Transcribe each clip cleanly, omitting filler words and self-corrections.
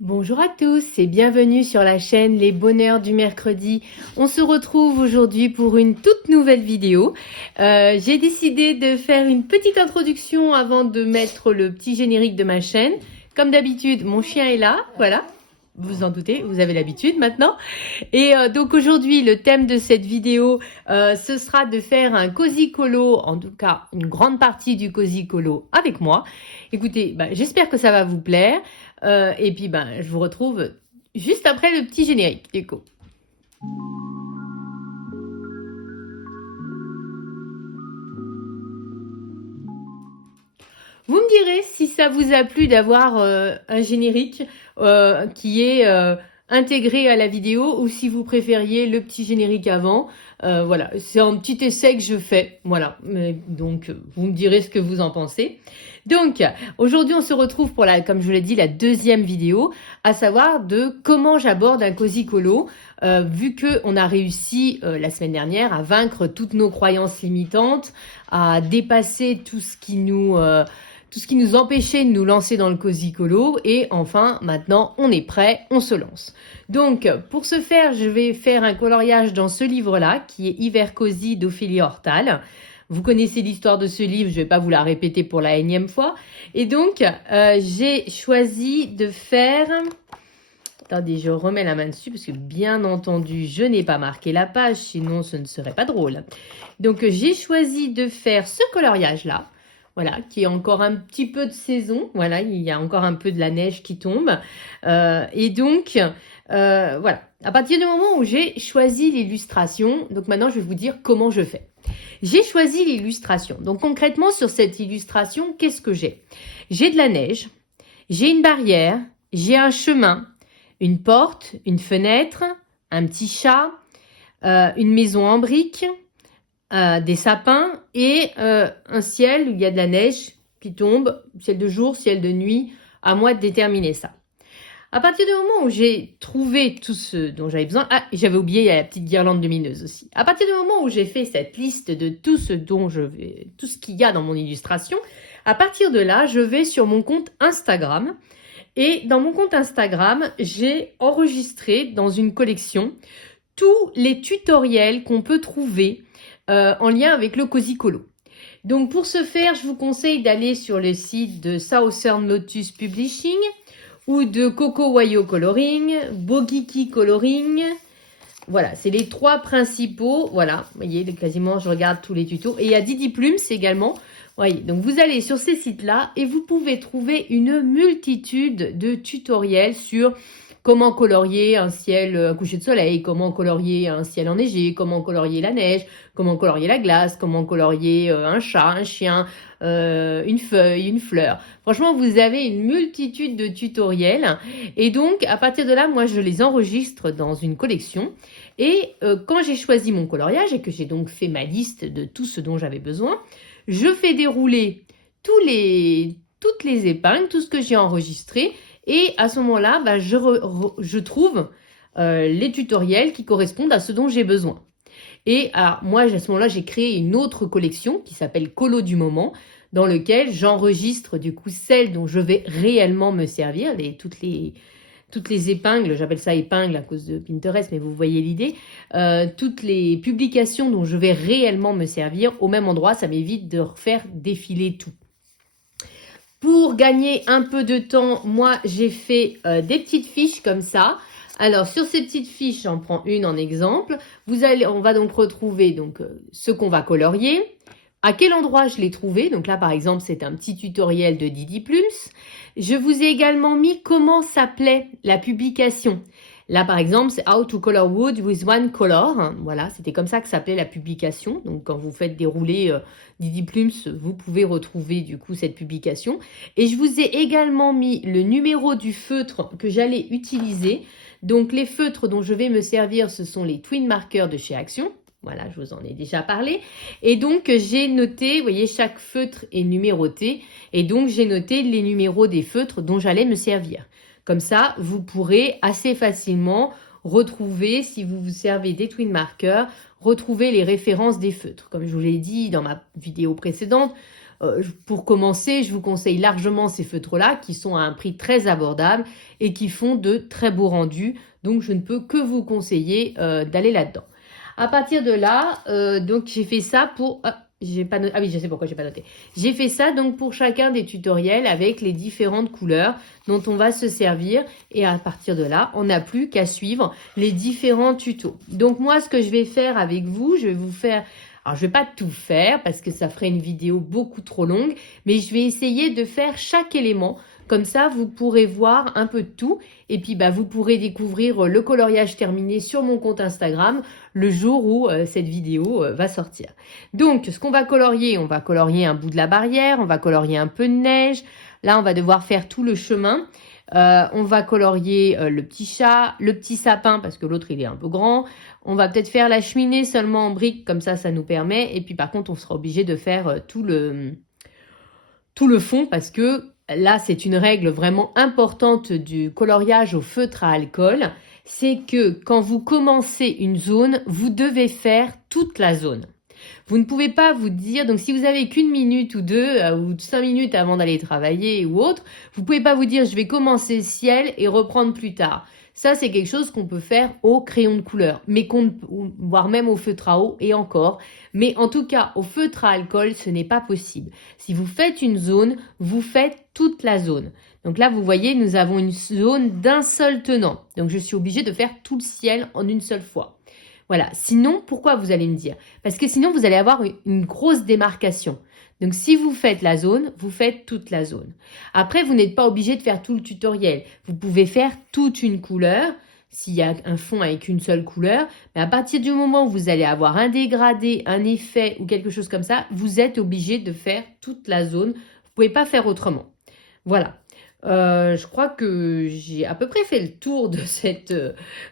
Bonjour à tous et bienvenue sur la chaîne Les Bonheurs du Mercredi. On se retrouve aujourd'hui pour une toute nouvelle vidéo. J'ai décidé de faire une petite introduction avant de mettre le petit générique de ma chaîne. Comme d'habitude, mon chien est là, voilà. Vous en doutez, vous avez l'habitude maintenant. Et donc aujourd'hui, le thème de cette vidéo, ce sera de faire un cosy colo, en tout cas une grande partie du cosy colo avec moi. Écoutez, j'espère que ça va vous plaire. Et puis, je vous retrouve juste après le petit générique, du coup. Vous me direz si ça vous a plu d'avoir un générique qui est intégré à la vidéo ou si vous préfériez le petit générique avant. Voilà, c'est un petit essai que je fais. Voilà, donc vous me direz ce que vous en pensez. Donc aujourd'hui on se retrouve pour comme je vous l'ai dit, la deuxième vidéo, à savoir de comment j'aborde un cosy colo. Vu que on a réussi la semaine dernière à vaincre toutes nos croyances limitantes, à dépasser tout ce qui nous empêchait de nous lancer dans le cosy colo. Et enfin, maintenant, on est prêt, on se lance. Donc, pour ce faire, je vais faire un coloriage dans ce livre-là, qui est Hiver Cosy d'Ophélie Hortal. Vous connaissez l'histoire de ce livre, je ne vais pas vous la répéter pour la énième fois. Et donc, j'ai choisi de faire... Attendez, je remets la main dessus parce que bien entendu, je n'ai pas marqué la page, sinon ce ne serait pas drôle. Donc, j'ai choisi de faire ce coloriage-là. Voilà, qui est encore un petit peu de saison. Voilà, il y a encore un peu de la neige qui tombe. Et donc, voilà. À partir du moment où j'ai choisi l'illustration, donc maintenant, je vais vous dire comment je fais. J'ai choisi l'illustration. Donc, concrètement, sur cette illustration, qu'est-ce que j'ai? J'ai de la neige, j'ai une barrière, j'ai un chemin, une porte, une fenêtre, un petit chat, une maison en briques, des sapins et un ciel où il y a de la neige qui tombe, ciel de jour, ciel de nuit, à moi de déterminer ça. À partir du moment où j'ai trouvé tout ce dont j'avais besoin, j'avais oublié, il y a la petite guirlande lumineuse aussi. À partir du moment où j'ai fait cette liste de tout ce tout ce qu'il y a dans mon illustration, à partir de là, je vais sur mon compte Instagram. Et dans mon compte Instagram, j'ai enregistré dans une collection tous les tutoriels qu'on peut trouver en lien avec le cosy colo. Donc pour ce faire, je vous conseille d'aller sur le site de Southern Lotus Publishing ou de Coco Wayo Coloring, Bogiki Coloring. Voilà, c'est les trois principaux. Voilà, vous voyez, quasiment je regarde tous les tutos. Et il y a Didi Plumes également. Vous voyez, donc vous allez sur ces sites-là et vous pouvez trouver une multitude de tutoriels sur comment colorier un ciel, un coucher de soleil, comment colorier un ciel enneigé, comment colorier la neige, comment colorier la glace, comment colorier un chat, un chien, une feuille, une fleur. Franchement, vous avez une multitude de tutoriels. Et donc, à partir de là, moi, je les enregistre dans une collection. Et quand j'ai choisi mon coloriage et que j'ai donc fait ma liste de tout ce dont j'avais besoin, je fais dérouler toutes les épingles, tout ce que j'ai enregistré. Et à ce moment-là, je trouve les tutoriels qui correspondent à ce dont j'ai besoin. Et alors, moi, à ce moment-là, j'ai créé une autre collection qui s'appelle Colo du moment, dans lequel j'enregistre du coup celles dont je vais réellement me servir, toutes les épingles, j'appelle ça épingles à cause de Pinterest, mais vous voyez l'idée, toutes les publications dont je vais réellement me servir au même endroit, ça m'évite de refaire défiler tout. Pour gagner un peu de temps, moi, j'ai fait des petites fiches comme ça. Alors, sur ces petites fiches, j'en prends une en exemple. On va donc retrouver ce qu'on va colorier, à quel endroit je l'ai trouvé. Donc là, par exemple, c'est un petit tutoriel de Didi Plumes. Je vous ai également mis comment s'appelait la publication. Là, par exemple, c'est How to color wood with one color. Voilà, c'était comme ça que s'appelait la publication. Donc, quand vous faites dérouler Didi Plumes, vous pouvez retrouver du coup cette publication. Et je vous ai également mis le numéro du feutre que j'allais utiliser. Donc, les feutres dont je vais me servir, ce sont les Twin Markers de chez Action. Voilà, je vous en ai déjà parlé. Et donc, j'ai noté, vous voyez, chaque feutre est numéroté. Et donc, j'ai noté les numéros des feutres dont j'allais me servir. Comme ça, vous pourrez assez facilement retrouver, si vous vous servez des Twin Markers, retrouver les références des feutres. Comme je vous l'ai dit dans ma vidéo précédente, pour commencer, je vous conseille largement ces feutres-là qui sont à un prix très abordable et qui font de très beaux rendus. Donc, je ne peux que vous conseiller d'aller là-dedans. À partir de là, donc j'ai fait ça pour... j'ai pas noté. Ah oui, je sais pourquoi j'ai pas noté. J'ai fait ça donc pour chacun des tutoriels avec les différentes couleurs dont on va se servir. Et à partir de là, on n'a plus qu'à suivre les différents tutos. Donc moi, ce que je vais faire avec vous, je vais vous faire... Alors, je vais pas tout faire parce que ça ferait une vidéo beaucoup trop longue, mais je vais essayer de faire chaque élément. Comme ça, vous pourrez voir un peu de tout. Et puis, vous pourrez découvrir le coloriage terminé sur mon compte Instagram le jour où cette vidéo va sortir. Donc, ce qu'on va colorier, on va colorier un bout de la barrière, on va colorier un peu de neige. Là, on va devoir faire tout le chemin. On va colorier le petit chat, le petit sapin parce que l'autre il est un peu grand. On va peut-être faire la cheminée seulement en briques, comme ça nous permet. Et puis par contre, on sera obligé de faire tout le fond parce que là, c'est une règle vraiment importante du coloriage au feutre à alcool. C'est que quand vous commencez une zone, vous devez faire toute la zone. Vous ne pouvez pas vous dire, donc si vous avez qu'une minute ou deux, ou 5 minutes avant d'aller travailler ou autre, vous ne pouvez pas vous dire je vais commencer ciel et reprendre plus tard. Ça, c'est quelque chose qu'on peut faire au crayon de couleur, mais voire même au feutre à eau et encore. Mais en tout cas, au feutre à alcool, ce n'est pas possible. Si vous faites une zone, vous faites toute la zone. Donc là, vous voyez, nous avons une zone d'un seul tenant. Donc je suis obligée de faire tout le ciel en une seule fois. Voilà. Sinon, pourquoi vous allez me dire? Parce que sinon, vous allez avoir une grosse démarcation. Donc, si vous faites la zone, vous faites toute la zone. Après, vous n'êtes pas obligé de faire tout le tutoriel. Vous pouvez faire toute une couleur, s'il y a un fond avec une seule couleur. Mais à partir du moment où vous allez avoir un dégradé, un effet ou quelque chose comme ça, vous êtes obligé de faire toute la zone. Vous ne pouvez pas faire autrement. Voilà. Je crois que j'ai à peu près fait le tour de cette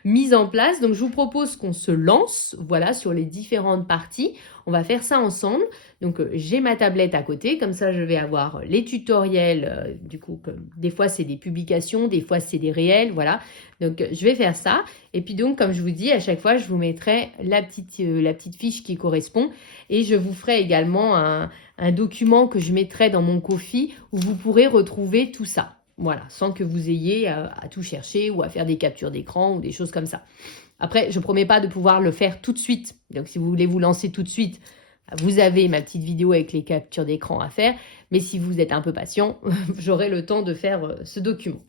mise en place. Donc, je vous propose qu'on se lance, voilà, sur les différentes parties. On va faire ça ensemble. Donc, j'ai ma tablette à côté. Comme ça, je vais avoir les tutoriels. Du coup, des fois, c'est des publications, des fois, c'est des réels, voilà. Donc, je vais faire ça. Et puis, donc, comme je vous dis, à chaque fois, je vous mettrai la petite fiche qui correspond. Et je vous ferai également un document que je mettrai dans mon Ko-fi où vous pourrez retrouver tout ça. Voilà, sans que vous ayez à tout chercher ou à faire des captures d'écran ou des choses comme ça. Après, je ne promets pas de pouvoir le faire tout de suite. Donc, si vous voulez vous lancer tout de suite, vous avez ma petite vidéo avec les captures d'écran à faire. Mais si vous êtes un peu patient, j'aurai le temps de faire ce document.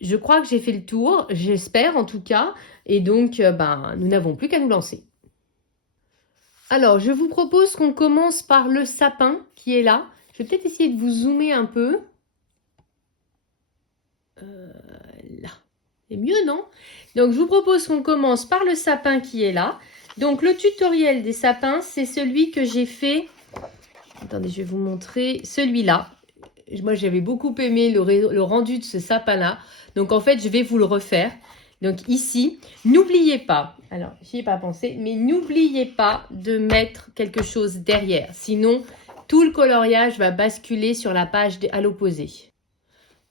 Je crois que j'ai fait le tour, j'espère en tout cas. Et donc, nous n'avons plus qu'à nous lancer. Alors, je vous propose qu'on commence par le sapin qui est là. Je vais peut-être essayer de vous zoomer un peu. Là. C'est mieux, non? Donc, je vous propose qu'on commence par le sapin qui est là. Donc, le tutoriel des sapins, c'est celui que j'ai fait. Attendez, je vais vous montrer celui-là. Moi, j'avais beaucoup aimé le rendu de ce sapin-là. Donc, en fait, je vais vous le refaire. Donc, ici, n'oubliez pas, alors, j'y ai pas pensé, mais n'oubliez pas de mettre quelque chose derrière. Sinon, tout le coloriage va basculer sur la page à l'opposé.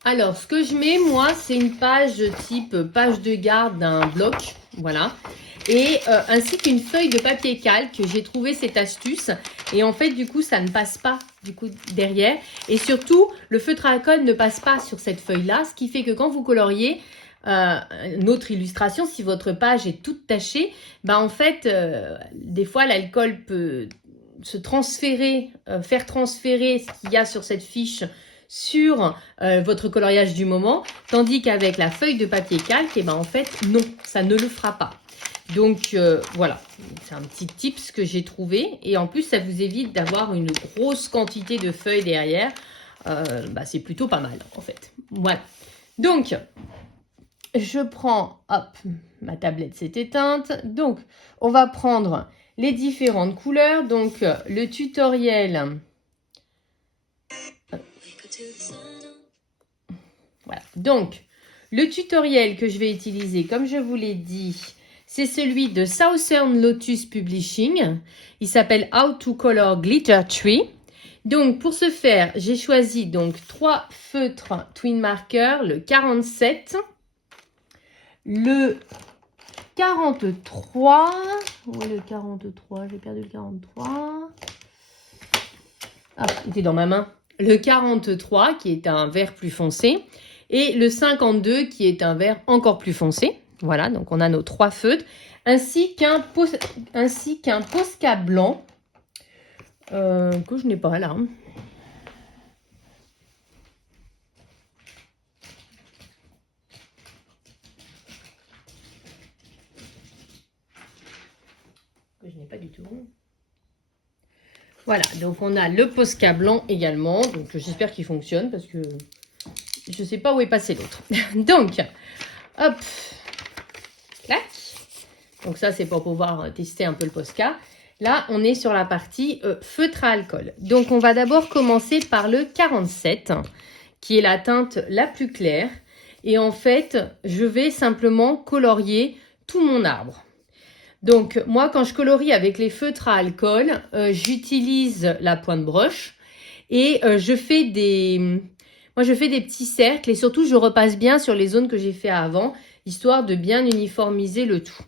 Alors, ce que je mets, moi, c'est une page type page de garde d'un bloc, voilà, et ainsi qu'une feuille de papier calque. J'ai trouvé cette astuce et en fait, du coup, ça ne passe pas du coup derrière. Et surtout, le feutre à alcool ne passe pas sur cette feuille-là, ce qui fait que quand vous coloriez, une autre illustration, si votre page est toute tachée, en fait, des fois, l'alcool peut se transférer, faire transférer ce qu'il y a sur cette fiche sur votre coloriage du moment, tandis qu'avec la feuille de papier calque, en fait, non, ça ne le fera pas. Donc, voilà, c'est un petit tips que j'ai trouvé. Et en plus, ça vous évite d'avoir une grosse quantité de feuilles derrière. C'est plutôt pas mal, en fait. Voilà. Donc, je prends, hop, ma tablette s'est éteinte. Donc, on va prendre les différentes couleurs. Donc, le tutoriel... Voilà. Donc, le tutoriel que je vais utiliser, comme je vous l'ai dit, c'est celui de Southern Lotus Publishing. Il s'appelle How to Color Glitter Tree. Donc, pour ce faire, j'ai choisi donc 3 feutres Twin Marker, le 47, le 43. Où est le 43? J'ai perdu le 43. Ah, il était dans ma main. Le 43 qui est un vert plus foncé et le 52 qui est un vert encore plus foncé. Voilà, donc on a nos 3 feutres ainsi qu'un Posca blanc que je n'ai pas là. Que je n'ai pas du tout. Voilà, donc on a le Posca blanc également. Donc j'espère qu'il fonctionne parce que je ne sais pas où est passé l'autre. Donc, hop, clac. Donc ça, c'est pour pouvoir tester un peu le Posca. Là, on est sur la partie feutre à alcool. Donc, on va d'abord commencer par le 47, qui est la teinte la plus claire. Et en fait, je vais simplement colorier tout mon arbre. Donc, moi, quand je colorie avec les feutres à alcool, j'utilise la pointe broche et je fais des petits cercles et surtout, je repasse bien sur les zones que j'ai fait avant, histoire de bien uniformiser le tout.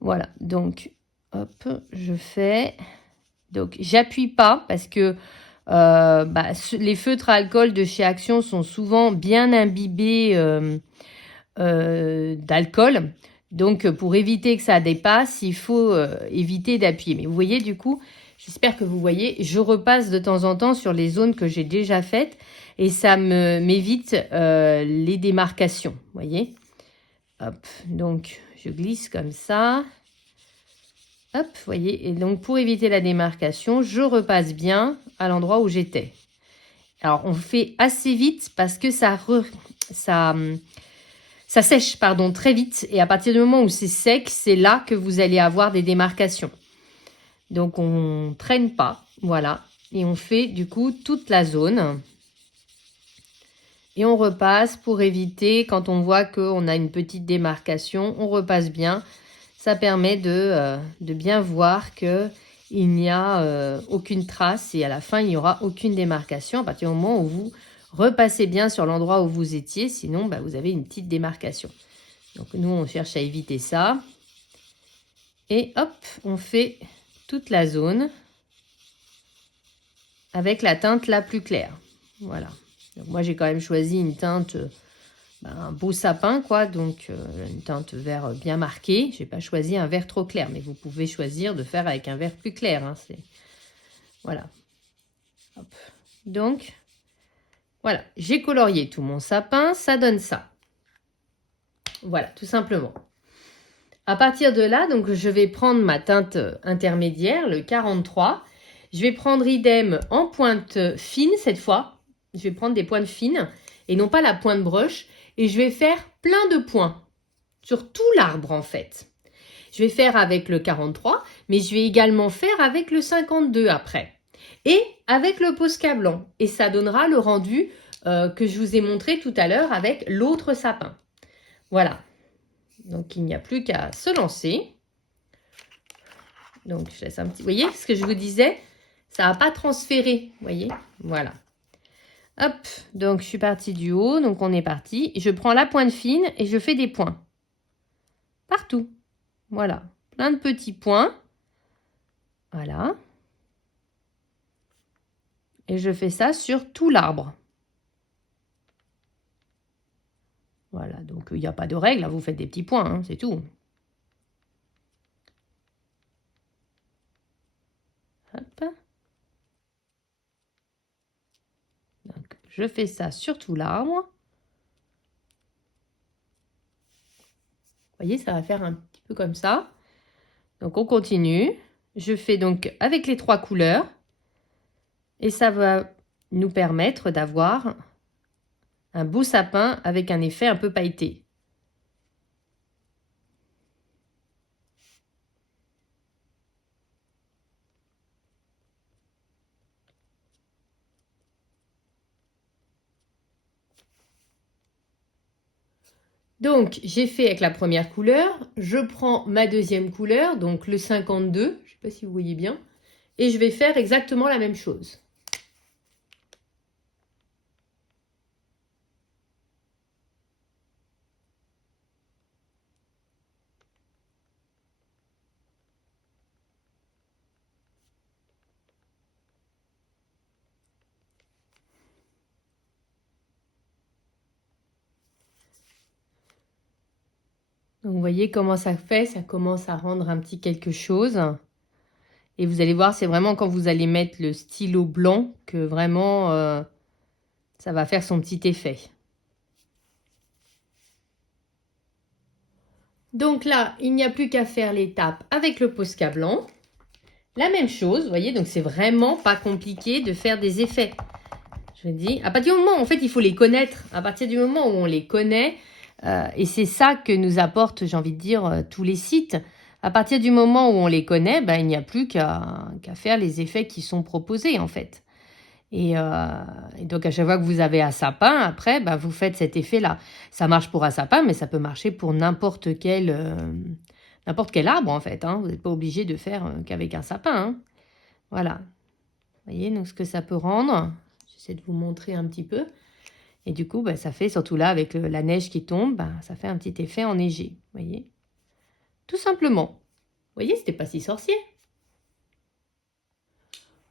Voilà, donc, hop, je fais. Donc, j'appuie pas parce que les feutres à alcool de chez Action sont souvent bien imbibés d'alcool. Donc, pour éviter que ça dépasse, il faut éviter d'appuyer. Mais vous voyez, du coup, j'espère que vous voyez, je repasse de temps en temps sur les zones que j'ai déjà faites et ça m'évite les démarcations. Vous voyez? Hop, donc je glisse comme ça. Hop, vous voyez, et donc pour éviter la démarcation, je repasse bien à l'endroit où j'étais. Alors, on fait assez vite parce que ça sèche très vite. Et à partir du moment où c'est sec, c'est là que vous allez avoir des démarcations. Donc, on ne traîne pas, voilà. Et on fait du coup toute la zone. Et on repasse pour éviter, quand on voit qu'on a une petite démarcation, on repasse bien. Ça permet de bien voir qu'il n'y a aucune trace et à la fin, il n'y aura aucune démarcation à partir du moment où vous repassez bien sur l'endroit où vous étiez. Sinon, vous avez une petite démarcation. Donc, nous, on cherche à éviter ça. Et hop, on fait toute la zone avec la teinte la plus claire. Voilà. Donc, moi, j'ai quand même choisi une teinte... un beau sapin, quoi, donc une teinte vert bien marquée. Je n'ai pas choisi un vert trop clair, mais vous pouvez choisir de faire avec un vert plus clair. Hein, voilà. Hop. Donc, voilà, j'ai colorié tout mon sapin, ça donne ça. Voilà, tout simplement. À partir de là, donc, je vais prendre ma teinte intermédiaire, le 43. Je vais prendre idem en pointe fine cette fois. Je vais prendre des pointes fines et non pas la pointe broche. Et je vais faire plein de points sur tout l'arbre en fait. Je vais faire avec le 43, mais je vais également faire avec le 52 après. Et avec le Posca blanc. Et ça donnera le rendu que je vous ai montré tout à l'heure avec l'autre sapin. Voilà. Donc, il n'y a plus qu'à se lancer. Donc, je laisse un petit... Vous voyez ce que je vous disais? Ça n'a pas transféré. Vous voyez? Voilà. Hop. Donc, je suis partie du haut. Donc, on est parti. Je prends la pointe fine et je fais des points. Partout. Voilà. Plein de petits points. Voilà. Et je fais ça sur tout l'arbre. Voilà, donc il n'y a pas de règle, vous faites des petits points, hein, c'est tout. Hop. Donc, je fais ça sur tout l'arbre. Vous voyez, ça va faire un petit peu comme ça. Donc, on continue. Je fais donc avec les 3 couleurs. Et ça va nous permettre d'avoir un beau sapin avec un effet un peu pailleté. Donc, j'ai fait avec la première couleur. Je prends ma deuxième couleur, donc le 52. Je ne sais pas si vous voyez bien. Et je vais faire exactement la même chose. Donc, vous voyez comment ça fait, ça commence à rendre un petit quelque chose. Et vous allez voir, c'est vraiment quand vous allez mettre le stylo blanc que vraiment ça va faire son petit effet. Donc là, il n'y a plus qu'à faire l'étape avec le Posca blanc. La même chose, vous voyez, donc c'est vraiment pas compliqué de faire des effets. Je vous dis, à partir du moment, en fait, il faut les connaître. À partir du moment où on les connaît, et c'est ça que nous apportent, j'ai envie de dire, tous les sites. À partir du moment où on les connaît, ben, il n'y a plus qu'à faire les effets qui sont proposés, en fait. Et donc, à chaque fois que vous avez un sapin, après, ben, vous faites cet effet-là. Ça marche pour un sapin, mais ça peut marcher pour n'importe quel arbre, en fait. Hein. Vous n'êtes pas obligé de faire qu'avec un sapin. Hein. Voilà. Vous voyez, donc ce que ça peut rendre. J'essaie de vous montrer un petit peu. Et du coup, ben, ça fait, surtout là, avec la neige qui tombe, ben, ça fait un petit effet enneigé. Vous voyez? Tout simplement. Vous voyez, c'était pas si sorcier.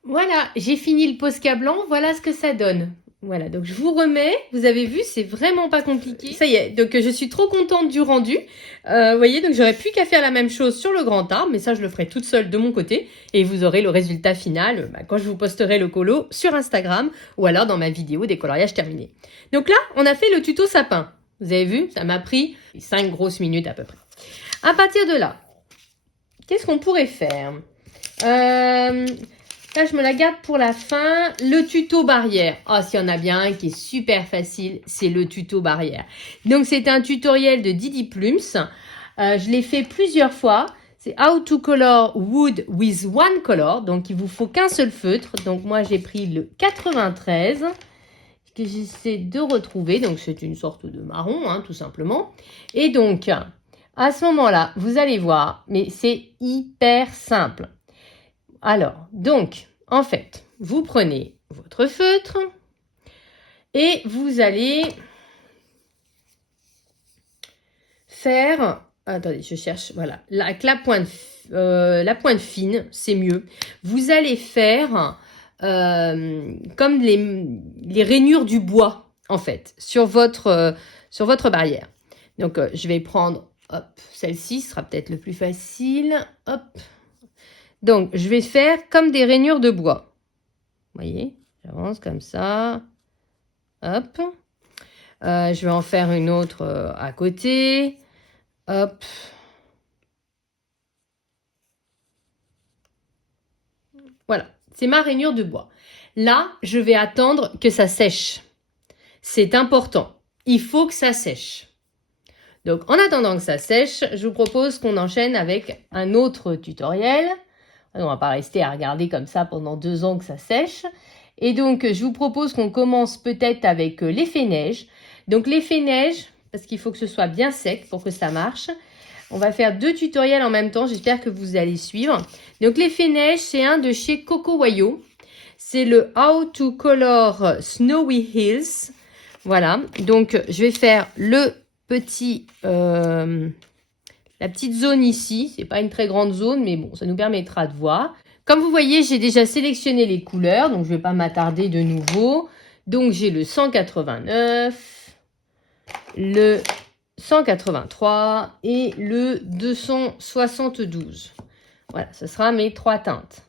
Voilà, j'ai fini le Posca blanc, voilà ce que ça donne. Voilà, donc je vous remets, vous avez vu, c'est vraiment pas compliqué. Ça y est, donc je suis trop contente du rendu. Vous voyez, donc j'aurais plus qu'à faire la même chose sur le grand arbre, mais ça je le ferai toute seule de mon côté. Et vous aurez le résultat final quand je vous posterai le colo sur Instagram ou alors dans ma vidéo des coloriages terminés. Donc là, on a fait le tuto sapin. Vous avez vu, ça m'a pris 5 grosses minutes à peu près. À partir de là, qu'est-ce qu'on pourrait faire Là, je me la garde pour la fin. Le tuto barrière. Ah, s'il y en a bien un qui est super facile, c'est le tuto barrière. Donc, c'est un tutoriel de Didi Plumes. Je l'ai fait plusieurs fois. C'est How to color wood with one color. Donc, il vous faut qu'un seul feutre. Donc, moi, j'ai pris le 93 que j'essaie de retrouver. Donc, c'est une sorte de marron, hein, tout simplement. Et donc, à ce moment-là, vous allez voir, mais c'est hyper simple. Alors, donc, en fait, vous prenez votre feutre et vous allez faire... Attendez, je cherche, voilà, avec la pointe fine, c'est mieux. Vous allez faire comme les rainures du bois, en fait, sur votre barrière. Donc, je vais prendre, hop, celle-ci sera peut-être le plus facile, hop. Donc, je vais faire comme des rainures de bois. Vous voyez, j'avance comme ça. Hop. Je vais en faire une autre à côté. Hop. Voilà, c'est ma rainure de bois. Là, je vais attendre que ça sèche. C'est important. Il faut que ça sèche. Donc, en attendant que ça sèche, je vous propose qu'on enchaîne avec un autre tutoriel. On va pas rester à regarder comme ça pendant 2 ans que ça sèche. Et donc, je vous propose qu'on commence peut-être avec l'effet neige. Donc, l'effet neige, parce qu'il faut que ce soit bien sec pour que ça marche. On va faire 2 tutoriels en même temps. J'espère que vous allez suivre. Donc, l'effet neige, c'est un de chez Coco Wayo. C'est le How to Color Snowy Hills. Voilà. Donc, je vais faire le petit... la petite zone ici, c'est pas une très grande zone, mais bon, ça nous permettra de voir. Comme vous voyez, j'ai déjà sélectionné les couleurs, donc je ne vais pas m'attarder de nouveau. Donc, j'ai le 189, le 183 et le 272. Voilà, ce sera mes 3 teintes.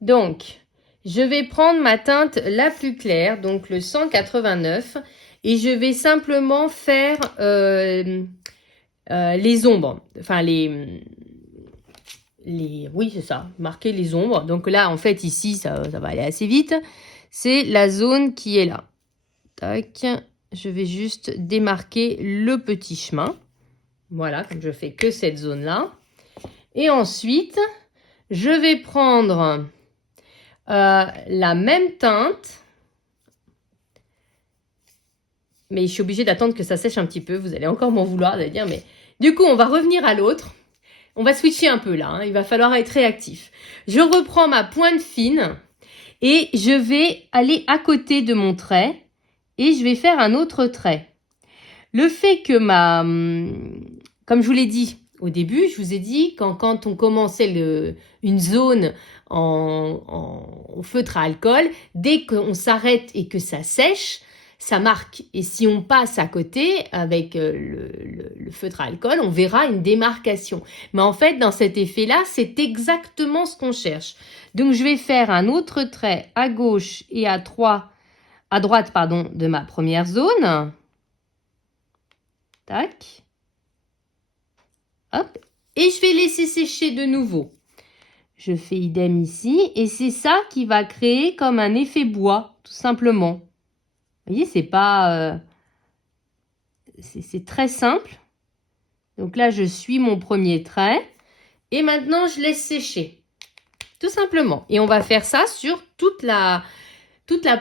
Donc, je vais prendre ma teinte la plus claire, donc le 189, et je vais simplement faire... les ombres, enfin oui c'est ça, marquer les ombres. Donc là en fait ici ça va aller assez vite. C'est la zone qui est là. Tac, je vais juste démarquer le petit chemin. Voilà, comme je fais que cette zone là. Et ensuite je vais prendre la même teinte. Mais je suis obligée d'attendre que ça sèche un petit peu. Vous allez encore m'en vouloir, vous allez dire, mais... Du coup, on va revenir à l'autre. On va switcher un peu là. Hein. Il va falloir être réactif. Je reprends ma pointe fine et je vais aller à côté de mon trait et je vais faire un autre trait. Le fait que comme je vous l'ai dit au début, je vous ai dit quand on commençait une zone en feutre à alcool, dès qu'on s'arrête et que ça sèche, ça marque. Et si on passe à côté avec le feutre à alcool, on verra une démarcation. Mais en fait, dans cet effet-là, c'est exactement ce qu'on cherche. Donc, je vais faire un autre trait à gauche et à droite, pardon, de ma première zone. Tac. Hop. Et je vais laisser sécher de nouveau. Je fais idem ici. Et c'est ça qui va créer comme un effet bois, tout simplement. Vous voyez, c'est pas... c'est très simple. Donc là, je suis mon premier trait. Et maintenant, je laisse sécher. Tout simplement. Et on va faire ça sur toute la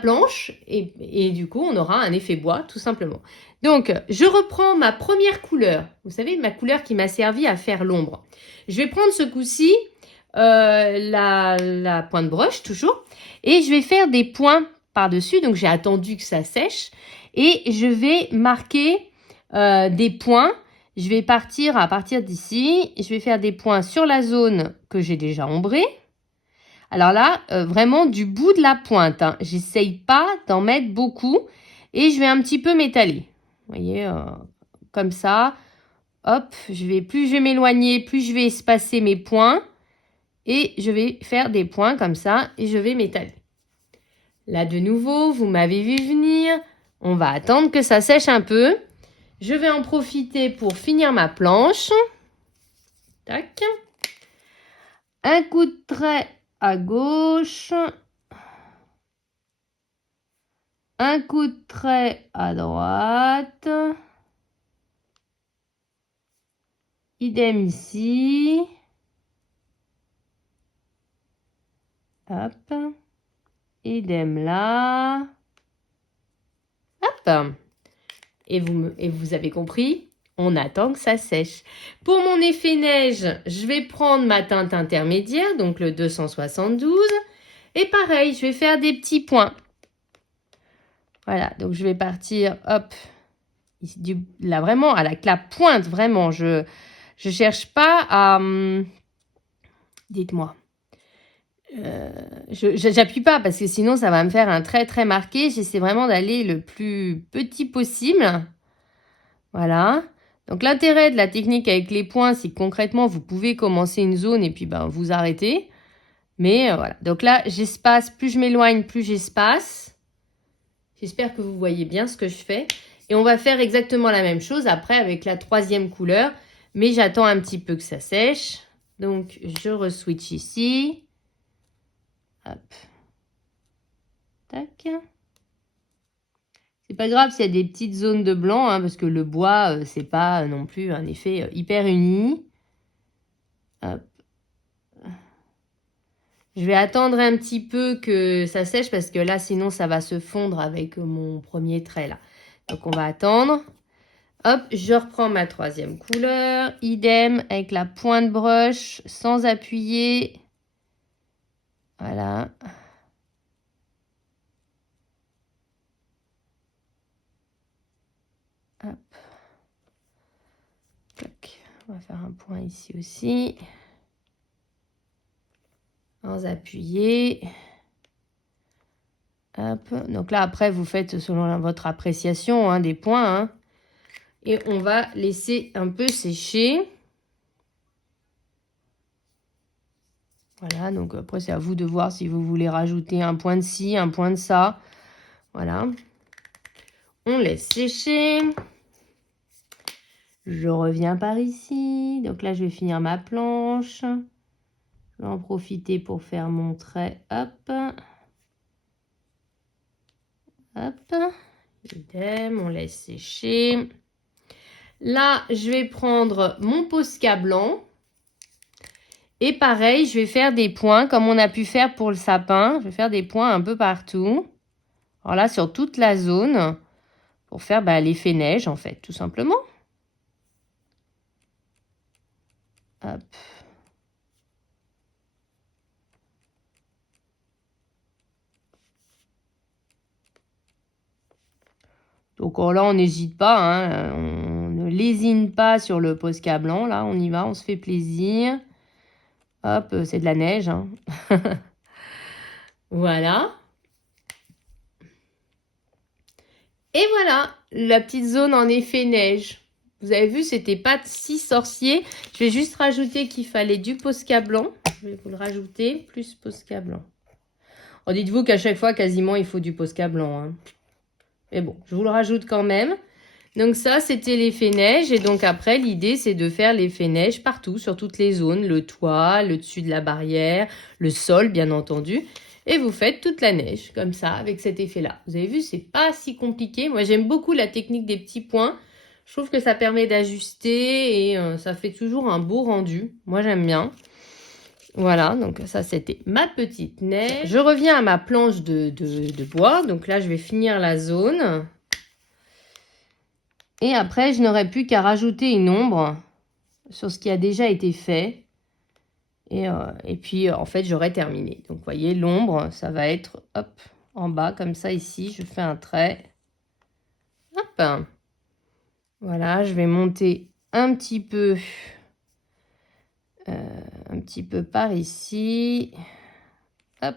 planche. Et du coup, on aura un effet bois, tout simplement. Donc, je reprends ma première couleur. Vous savez, ma couleur qui m'a servi à faire l'ombre. Je vais prendre ce coup-ci la pointe brush, toujours. Et je vais faire des points par-dessus. Donc, j'ai attendu que ça sèche. Et je vais marquer des points. Je vais partir à partir d'ici. Je vais faire des points sur la zone que j'ai déjà ombrée. Alors là, vraiment du bout de la pointe. Hein. J'essaye pas d'en mettre beaucoup. Et je vais un petit peu m'étaler. Vous voyez, comme ça. Hop, plus je vais m'éloigner, plus je vais espacer mes points. Et je vais faire des points comme ça. Et je vais m'étaler. Là, de nouveau, vous m'avez vu venir. On va attendre que ça sèche un peu. Je vais en profiter pour finir ma planche. Tac. Un coup de trait à gauche. Un coup de trait à droite. Idem ici. Hop. Idem là. Hop. Et vous avez compris, on attend que ça sèche. Pour mon effet neige, je vais prendre ma teinte intermédiaire, donc le 272. Et pareil, je vais faire des petits points. Voilà, donc je vais partir, hop, là vraiment, à la pointe, vraiment. Je cherche pas à... dites-moi. J'appuie pas parce que sinon ça va me faire un trait très marqué. J'essaie vraiment d'aller le plus petit possible. Voilà. Donc l'intérêt de la technique avec les points, c'est que concrètement, vous pouvez commencer une zone et puis vous arrêtez. Mais voilà. Donc là, j'espace. Plus je m'éloigne, plus j'espace. J'espère que vous voyez bien ce que je fais. Et on va faire exactement la même chose après avec la troisième couleur. Mais j'attends un petit peu que ça sèche. Donc je re-switch ici. Hop. Tac. C'est pas grave s'il y a des petites zones de blanc, hein, parce que le bois, c'est pas non plus un effet hyper uni. Hop. Je vais attendre un petit peu que ça sèche, parce que là, sinon, ça va se fondre avec mon premier trait, là. Donc, on va attendre. Hop, je reprends ma troisième couleur. Idem, avec la pointe brush, sans appuyer. Voilà. Hop. Tac. On va faire un point ici aussi. Sans appuyer. Hop. Donc là, après, vous faites selon votre appréciation hein, des points. Hein. Et on va laisser un peu sécher. Voilà, donc après, c'est à vous de voir si vous voulez rajouter un point de ci, un point de ça. Voilà. On laisse sécher. Je reviens par ici. Donc là, je vais finir ma planche. Je vais en profiter pour faire mon trait. Hop. Hop. Idem, on laisse sécher. Là, je vais prendre mon Posca blanc. Et pareil, je vais faire des points comme on a pu faire pour le sapin. Je vais faire des points un peu partout. Alors là, sur toute la zone. Pour faire l'effet neige, en fait, tout simplement. Hop. Donc là, on n'hésite pas, hein, on ne lésine pas sur le Posca blanc. Là, on y va, on se fait plaisir. Hop, c'est de la neige. Hein. Voilà. Et voilà, la petite zone en effet neige. Vous avez vu, c'était pas si sorcier. Je vais juste rajouter qu'il fallait du Posca blanc. Je vais vous le rajouter, plus Posca blanc. Oh, dites-vous qu'à chaque fois, quasiment, il faut du Posca blanc. Hein. Mais bon, je vous le rajoute quand même. Donc ça, c'était l'effet neige. Et donc après, l'idée, c'est de faire l'effet neige partout, sur toutes les zones. Le toit, le dessus de la barrière, le sol, bien entendu. Et vous faites toute la neige, comme ça, avec cet effet-là. Vous avez vu, c'est pas si compliqué. Moi, j'aime beaucoup la technique des petits points. Je trouve que ça permet d'ajuster et ça fait toujours un beau rendu. Moi, j'aime bien. Voilà, donc ça, c'était ma petite neige. Je reviens à ma planche de bois. Donc là, je vais finir la zone. Et après, je n'aurai plus qu'à rajouter une ombre sur ce qui a déjà été fait. Et puis, en fait, j'aurai terminé. Donc, vous voyez, l'ombre, ça va être, hop, en bas, comme ça, ici. Je fais un trait. Hop. Voilà, je vais monter un petit peu par ici. Hop.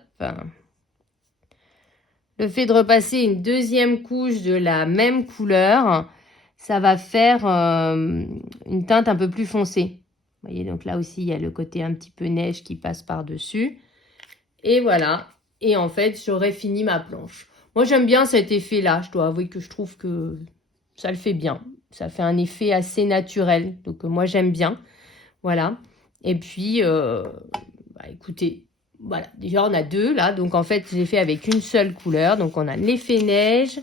Le fait de repasser une deuxième couche de la même couleur, ça va faire une teinte un peu plus foncée. Vous voyez, donc là aussi, il y a le côté un petit peu neige qui passe par-dessus. Et voilà. Et en fait, j'aurais fini ma planche. Moi, j'aime bien cet effet-là. Je dois avouer que je trouve que ça le fait bien. Ça fait un effet assez naturel. Donc, moi, j'aime bien. Voilà. Et puis, écoutez, voilà. Déjà, on a deux là. Donc, en fait, j'ai fait avec une seule couleur. Donc, on a l'effet neige,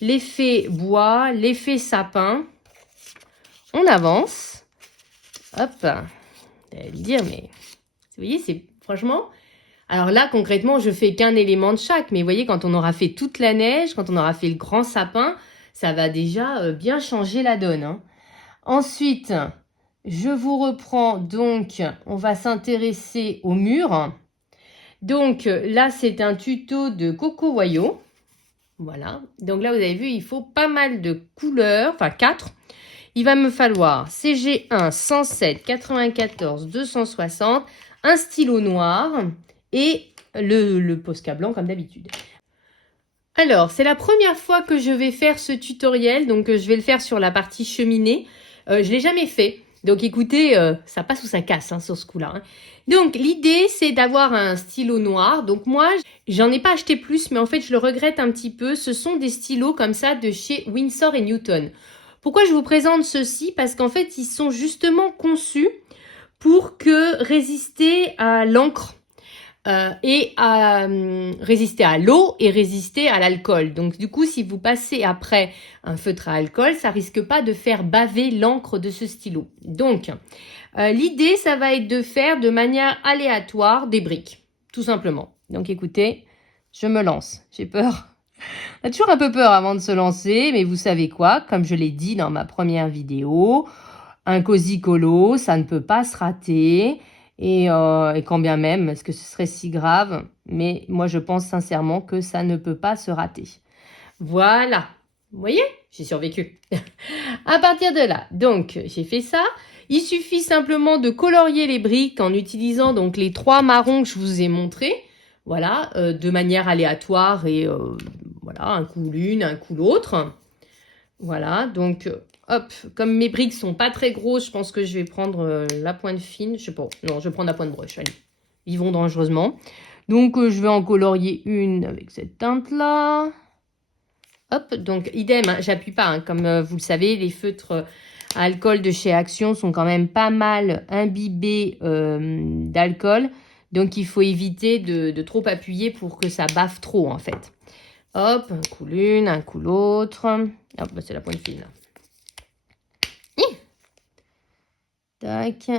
l'effet bois, l'effet sapin. On avance. Hop. Vous allez me dire, mais vous voyez, c'est franchement... Alors là, concrètement, je fais qu'un élément de chaque. Mais vous voyez, quand on aura fait toute la neige, quand on aura fait le grand sapin, ça va déjà bien changer la donne. Hein. Ensuite, je vous reprends. Donc, on va s'intéresser au mur. Donc là, c'est un tuto de Coco Wayo. Voilà. Donc là, vous avez vu, il faut pas mal de couleurs. Enfin, 4. Il va me falloir CG1 107 94 260, un stylo noir et le Posca blanc comme d'habitude. Alors, c'est la première fois que je vais faire ce tutoriel, donc je vais le faire sur la partie cheminée. Je ne l'ai jamais fait, donc écoutez, ça passe ou ça casse hein, sur ce coup-là. Hein. Donc, l'idée, c'est d'avoir un stylo noir. Donc moi, j'en ai pas acheté plus, mais en fait, je le regrette un petit peu. Ce sont des stylos comme ça de chez Winsor & Newton. Pourquoi je vous présente ceux-ci? Parce qu'en fait, ils sont justement conçus pour que résister à l'encre et à résister à l'eau et résister à l'alcool. Donc du coup, si vous passez après un feutre à alcool, ça risque pas de faire baver l'encre de ce stylo. Donc, l'idée, ça va être de faire de manière aléatoire des briques, tout simplement. Donc écoutez, je me lance. J'ai peur. On a toujours un peu peur avant de se lancer, mais vous savez quoi? Comme je l'ai dit dans ma première vidéo, un cosy colo, ça ne peut pas se rater. Et quand bien même, est-ce que ce serait si grave? Mais moi, je pense sincèrement que ça ne peut pas se rater. Voilà. Vous voyez? J'ai survécu. À partir de là, donc, j'ai fait ça. Il suffit simplement de colorier les briques en utilisant donc les 3 marrons que je vous ai montrés. Voilà, de manière aléatoire et voilà, un coup l'une, un coup l'autre. Voilà, donc hop, comme mes briques sont pas très grosses, je pense que je vais prendre la pointe fine. Je sais pas, non, je vais prendre la pointe broche, allez. Ils vont dangereusement. Donc je vais en colorier une avec cette teinte-là. Hop, donc idem, hein, j'appuie pas, hein, comme vous le savez, les feutres à alcool de chez Action sont quand même pas mal imbibés d'alcool. Donc il faut éviter de trop appuyer pour que ça baffe trop en fait. Hop, un coup l'une, un coup l'autre. Hop, bah, c'est la pointe fine là. Tac.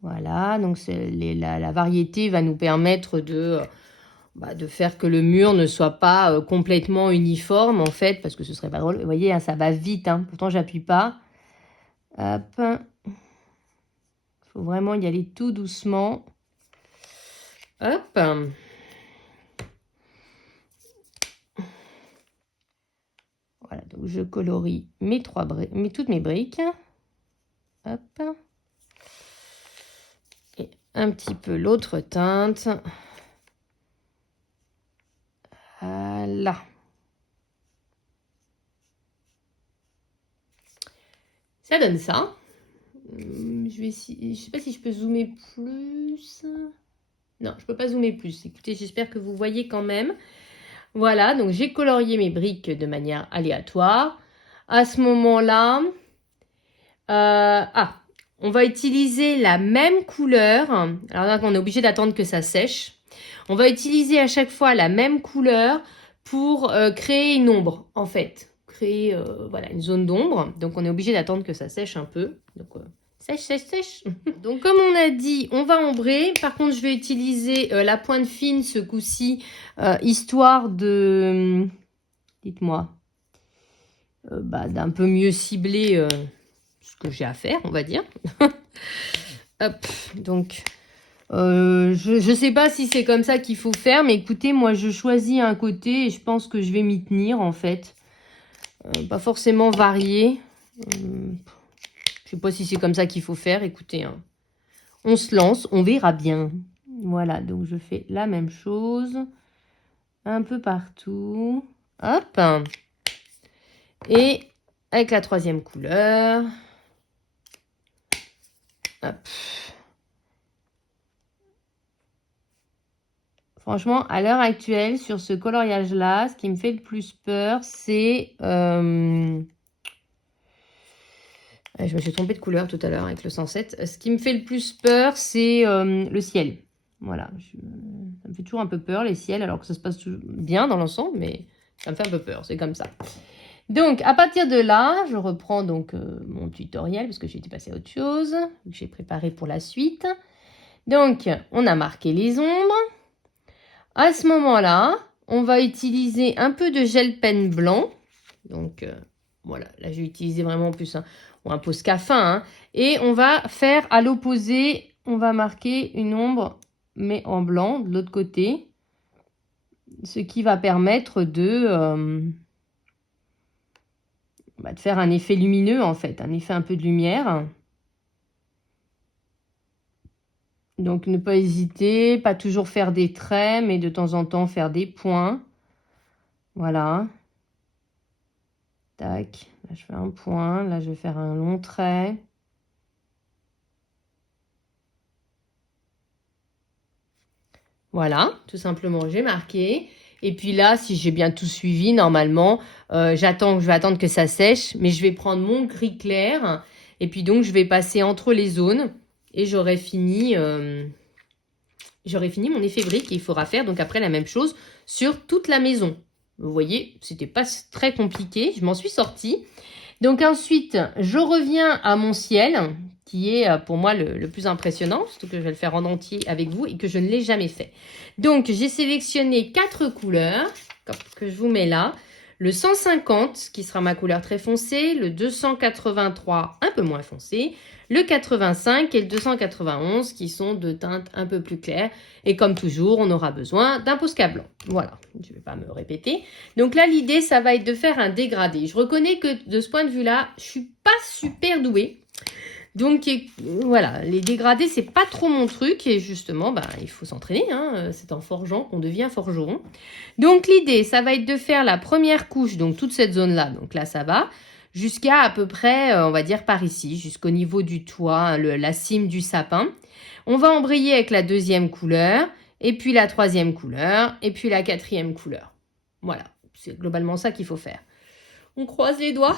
Voilà, donc la variété va nous permettre de faire que le mur ne soit pas complètement uniforme en fait, parce que ce serait pas drôle. Vous voyez, hein, ça va vite, hein. Pourtant j'appuie pas. Hop. Il faut vraiment y aller tout doucement. Hop. Voilà, donc je colorie toutes mes briques. Hop. Et un petit peu l'autre teinte. Voilà. Ça donne ça. Je vais essayer, je sais pas si je peux zoomer plus. Non, je peux pas zoomer plus. Écoutez, j'espère que vous voyez quand même. Voilà, donc j'ai colorié mes briques de manière aléatoire. À ce moment-là, on va utiliser la même couleur. Alors là, on est obligé d'attendre que ça sèche. On va utiliser à chaque fois la même couleur pour créer une ombre, en fait. Créer voilà, une zone d'ombre. Donc, on est obligé d'attendre que ça sèche un peu. Donc, sèche, sèche, sèche. Donc, comme on a dit, on va ombrer. Par contre, je vais utiliser la pointe fine ce coup-ci, histoire de... Dites-moi. D'un peu mieux cibler ce que j'ai à faire, on va dire. Hop, donc... je ne sais pas si c'est comme ça qu'il faut faire, mais écoutez, moi je choisis un côté et je pense que je vais m'y tenir en fait. Pas forcément varier. Je sais pas si c'est comme ça qu'il faut faire, écoutez. Hein. On se lance, on verra bien. Voilà, donc je fais la même chose. Un peu partout. Hop. Et avec la troisième couleur. Hop. Franchement, à l'heure actuelle, sur ce coloriage-là, ce qui me fait le plus peur, c'est... je me suis trompée de couleur tout à l'heure avec le 107. Ce qui me fait le plus peur, c'est le ciel. Voilà. Ça me fait toujours un peu peur, les ciels, alors que ça se passe bien dans l'ensemble, mais ça me fait un peu peur, c'est comme ça. Donc, à partir de là, je reprends donc mon tutoriel, parce que j'ai été passer à autre chose, que j'ai préparé pour la suite. Donc, on a marqué les ombres. À ce moment-là, on va utiliser un peu de gel pen blanc. Donc, voilà, là, j'ai utilisé vraiment plus un Posca fin. Hein, et on va faire à l'opposé, on va marquer une ombre, mais en blanc, de l'autre côté. Ce qui va permettre de faire un effet lumineux, en fait, un effet un peu de lumière. Donc, ne pas hésiter, pas toujours faire des traits, mais de temps en temps faire des points. Voilà. Tac, là je fais un point, là je vais faire un long trait. Voilà, tout simplement, j'ai marqué. Et puis là, si j'ai bien tout suivi, normalement, je vais attendre que ça sèche, mais je vais prendre mon gris clair. Et puis donc, je vais passer entre les zones et j'aurai fini mon effet brique. Et il faudra faire donc après la même chose sur toute la maison. Vous voyez, c'était pas très compliqué, je m'en suis sortie. Donc ensuite, je reviens à mon ciel, qui est pour moi le plus impressionnant, surtout que je vais le faire en entier avec vous et que je ne l'ai jamais fait. Donc j'ai sélectionné 4 couleurs que je vous mets là. Le 150, qui sera ma couleur très foncée, le 283, un peu moins foncé, le 85 et le 291, qui sont de teintes un peu plus claires. Et comme toujours, on aura besoin d'un Posca blanc. Voilà, je ne vais pas me répéter. Donc là, l'idée, ça va être de faire un dégradé. Je reconnais que de ce point de vue-là, je suis pas super douée. Donc voilà, les dégradés, c'est pas trop mon truc. Et justement, il faut s'entraîner. Hein. C'est en forgeant qu'on devient forgeron. Donc l'idée, ça va être de faire la première couche, donc toute cette zone-là. Donc là, ça va. Jusqu'à à peu près, on va dire par ici, jusqu'au niveau du toit, la cime du sapin. On va embrayer avec la deuxième couleur, et puis la troisième couleur, et puis la quatrième couleur. Voilà, c'est globalement ça qu'il faut faire. On croise les doigts.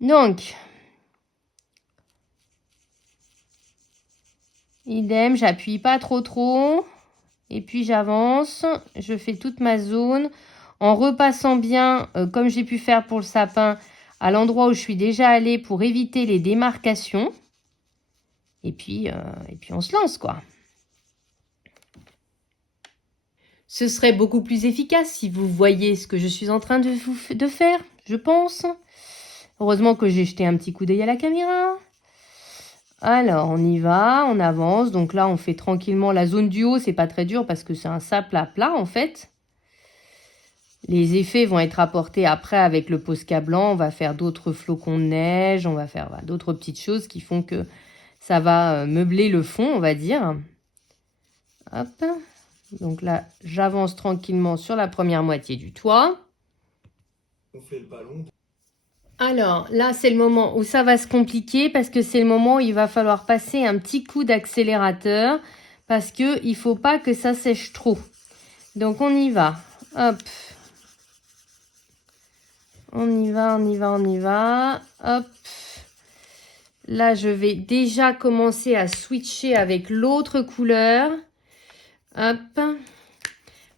Donc, idem, j'appuie pas trop. Et puis j'avance, je fais toute ma zone en repassant bien, comme j'ai pu faire pour le sapin, à l'endroit où je suis déjà allée pour éviter les démarcations. Et puis on se lance, quoi. Ce serait beaucoup plus efficace si vous voyez ce que je suis en train de faire, je pense. Heureusement que j'ai jeté un petit coup d'œil à la caméra. Alors, on y va, on avance. Donc là, on fait tranquillement la zone du haut. C'est pas très dur parce que c'est un sable à plat, en fait. Les effets vont être apportés après avec le Posca blanc. On va faire d'autres flocons de neige. On va faire d'autres petites choses qui font que ça va meubler le fond, on va dire. Hop. Donc là, j'avance tranquillement sur la première moitié du toit. On fait le ballon. Alors là, c'est le moment où ça va se compliquer parce que c'est le moment où il va falloir passer un petit coup d'accélérateur parce que il faut pas que ça sèche trop. Donc on y va. Hop. On y va, on y va, on y va. Hop. Là, je vais déjà commencer à switcher avec l'autre couleur. Hop.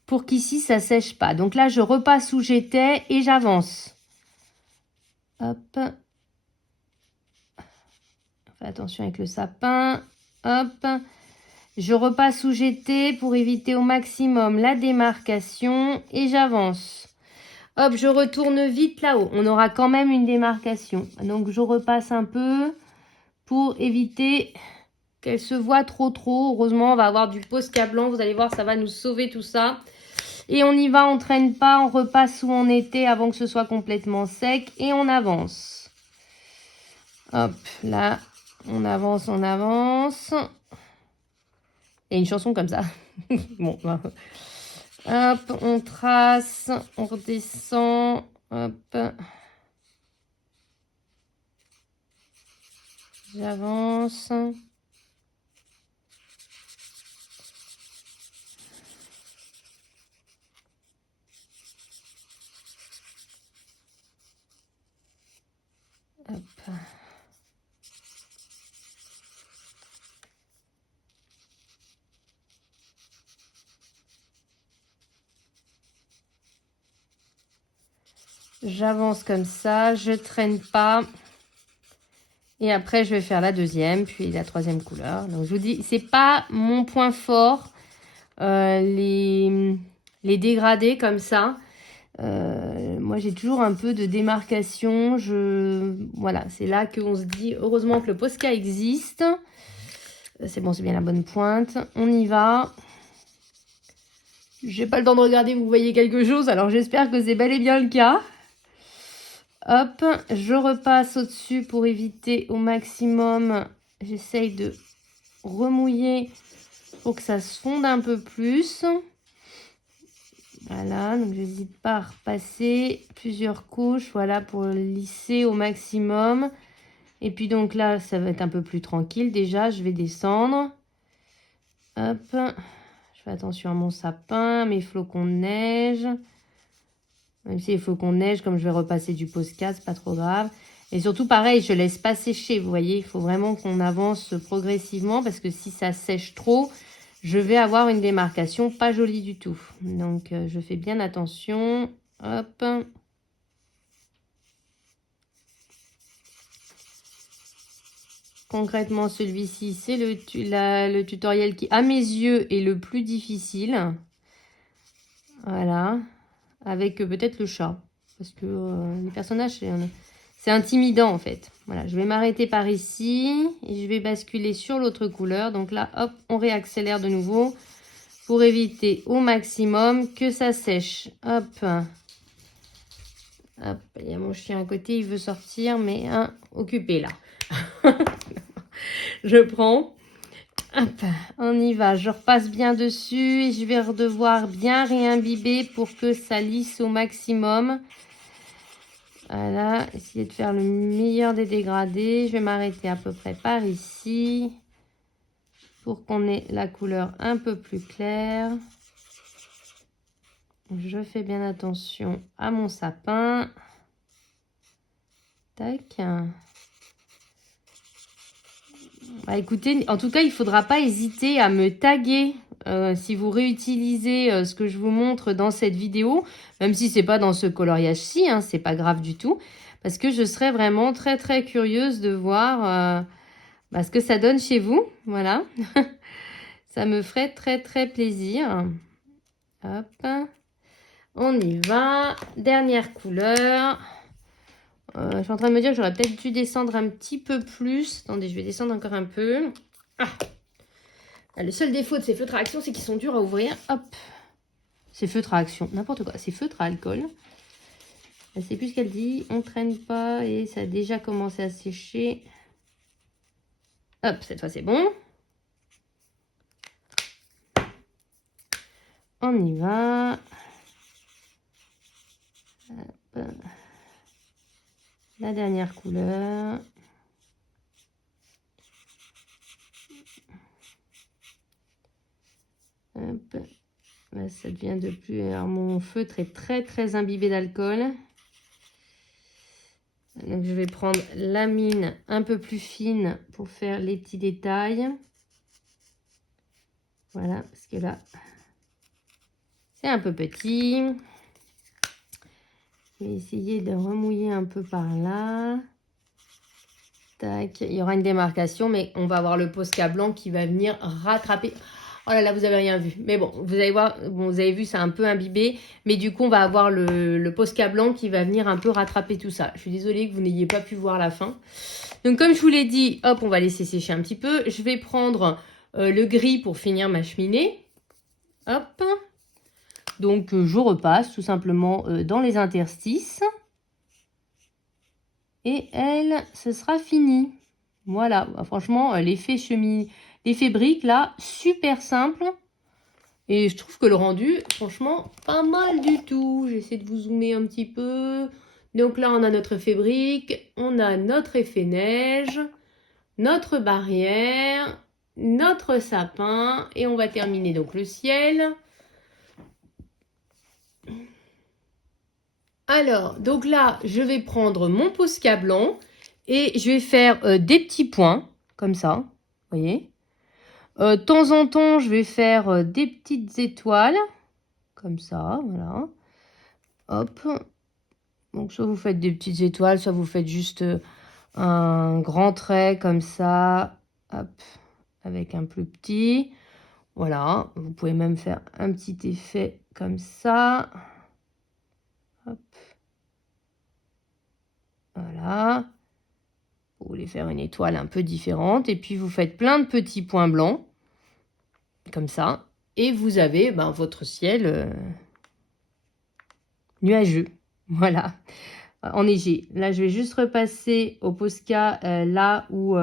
Pour qu'ici, ça sèche pas. Donc là, je repasse où j'étais et j'avance. Hop. Fais attention avec le sapin. Hop. Je repasse où j'étais pour éviter au maximum la démarcation et j'avance. Hop, je retourne vite là-haut. On aura quand même une démarcation. Donc, je repasse un peu pour éviter qu'elle se voit trop. Heureusement, on va avoir du Posca blanc. Vous allez voir, ça va nous sauver tout ça. Et on y va, on traîne pas, on repasse où on était avant que ce soit complètement sec et on avance. Hop, là, on avance, on avance. Il y a une chanson comme ça. Bon, bah. Hop, on trace, on redescend. Hop. J'avance. Hop. J'avance comme ça, je traîne pas. Et après, je vais faire la deuxième, puis la troisième couleur. Donc, je vous dis, c'est pas mon point fort, les dégradés comme ça. Moi, j'ai toujours un peu de démarcation. Voilà, c'est là qu'on se dit, heureusement que le Posca existe. C'est bon, c'est bien la bonne pointe. On y va. J'ai pas le temps de regarder, vous voyez quelque chose. Alors, j'espère que c'est bel et bien le cas. Hop, je repasse au-dessus pour éviter au maximum. J'essaye de remouiller pour que ça se fonde un peu plus. Voilà, donc j'hésite pas à repasser plusieurs couches, voilà, pour lisser au maximum. Et puis donc là, ça va être un peu plus tranquille. Déjà, je vais descendre. Hop, je fais attention à mon sapin, mes flocons de neige. Même si les flocons de neige, comme je vais repasser du Posca, c'est pas trop grave. Et surtout, pareil, je laisse pas sécher, vous voyez. Il faut vraiment qu'on avance progressivement parce que si ça sèche trop, je vais avoir une démarcation pas jolie du tout. Donc, je fais bien attention. Hop. Concrètement, celui-ci, c'est le tutoriel qui, à mes yeux, est le plus difficile. Voilà. Avec peut-être le chat. Parce que les personnages, c'est intimidant en fait. Voilà, je vais m'arrêter par ici. Et je vais basculer sur l'autre couleur. Donc là, hop, on réaccélère de nouveau. Pour éviter au maximum que ça sèche. Hop. Hop, il y a mon chien à côté, il veut sortir, mais occupé là. Je prends. Hop, on y va. Je repasse bien dessus et je vais devoir bien réimbiber pour que ça lisse au maximum. Voilà, essayer de faire le meilleur des dégradés. Je vais m'arrêter à peu près par ici pour qu'on ait la couleur un peu plus claire. Je fais bien attention à mon sapin. Tac. Bah, écoutez, en tout cas, il ne faudra pas hésiter à me taguer si vous réutilisez ce que je vous montre dans cette vidéo, même si ce n'est pas dans ce coloriage-ci, hein, ce n'est pas grave du tout, parce que je serais vraiment très très curieuse de voir ce que ça donne chez vous. Voilà, ça me ferait très très plaisir. Hop, on y va. Dernière couleur. Je suis en train de me dire que j'aurais peut-être dû descendre un petit peu plus. Attendez, je vais descendre encore un peu. Le seul défaut de ces feutres à action, c'est qu'ils sont durs à ouvrir. Hop. Ces feutres à action, n'importe quoi. Ces feutres à alcool. Je ne sais plus ce qu'elle dit. On ne traîne pas et ça a déjà commencé à sécher. Hop, cette fois c'est bon. On y va. Hop. la dernière couleur. Hop. Là, ça devient de plus... Alors, mon feutre est très très imbibé d'alcool. Donc je vais prendre la mine un peu plus fine pour faire les petits détails. Voilà, parce que là, c'est un peu petit. Je vais essayer de remouiller un peu par là. Tac, il y aura une démarcation, mais on va avoir le Posca blanc qui va venir rattraper. Oh là là, vous avez rien vu. Mais bon, vous allez voir, bon, vous avez vu, c'est un peu imbibé. Mais du coup, on va avoir le Posca blanc qui va venir un peu rattraper tout ça. Je suis désolée que vous n'ayez pas pu voir la fin. Donc, comme je vous l'ai dit, hop, on va laisser sécher un petit peu. Je vais prendre le gris pour finir ma cheminée. Hop. Donc, je repasse tout simplement dans les interstices. Et elle, ce sera fini. Voilà, franchement, l'effet brique, là, super simple. Et je trouve que le rendu, franchement, pas mal du tout. J'essaie de vous zoomer un petit peu. Donc là, on a notre effet brique, on a notre effet neige, notre barrière, notre sapin. Et on va terminer donc le ciel. Alors, donc là, je vais prendre mon Posca blanc et je vais faire des petits points, comme ça, vous voyez. De temps en temps, je vais faire des petites étoiles, comme ça, voilà. Hop. Donc, soit vous faites des petites étoiles, soit vous faites juste un grand trait, comme ça, hop, avec un plus petit. Voilà, vous pouvez même faire un petit effet comme ça. Hop. Voilà. Vous voulez faire une étoile un peu différente. Et puis, vous faites plein de petits points blancs. Comme ça. Et vous avez votre ciel nuageux. Voilà. Enneigé. Là, je vais juste repasser au Posca là où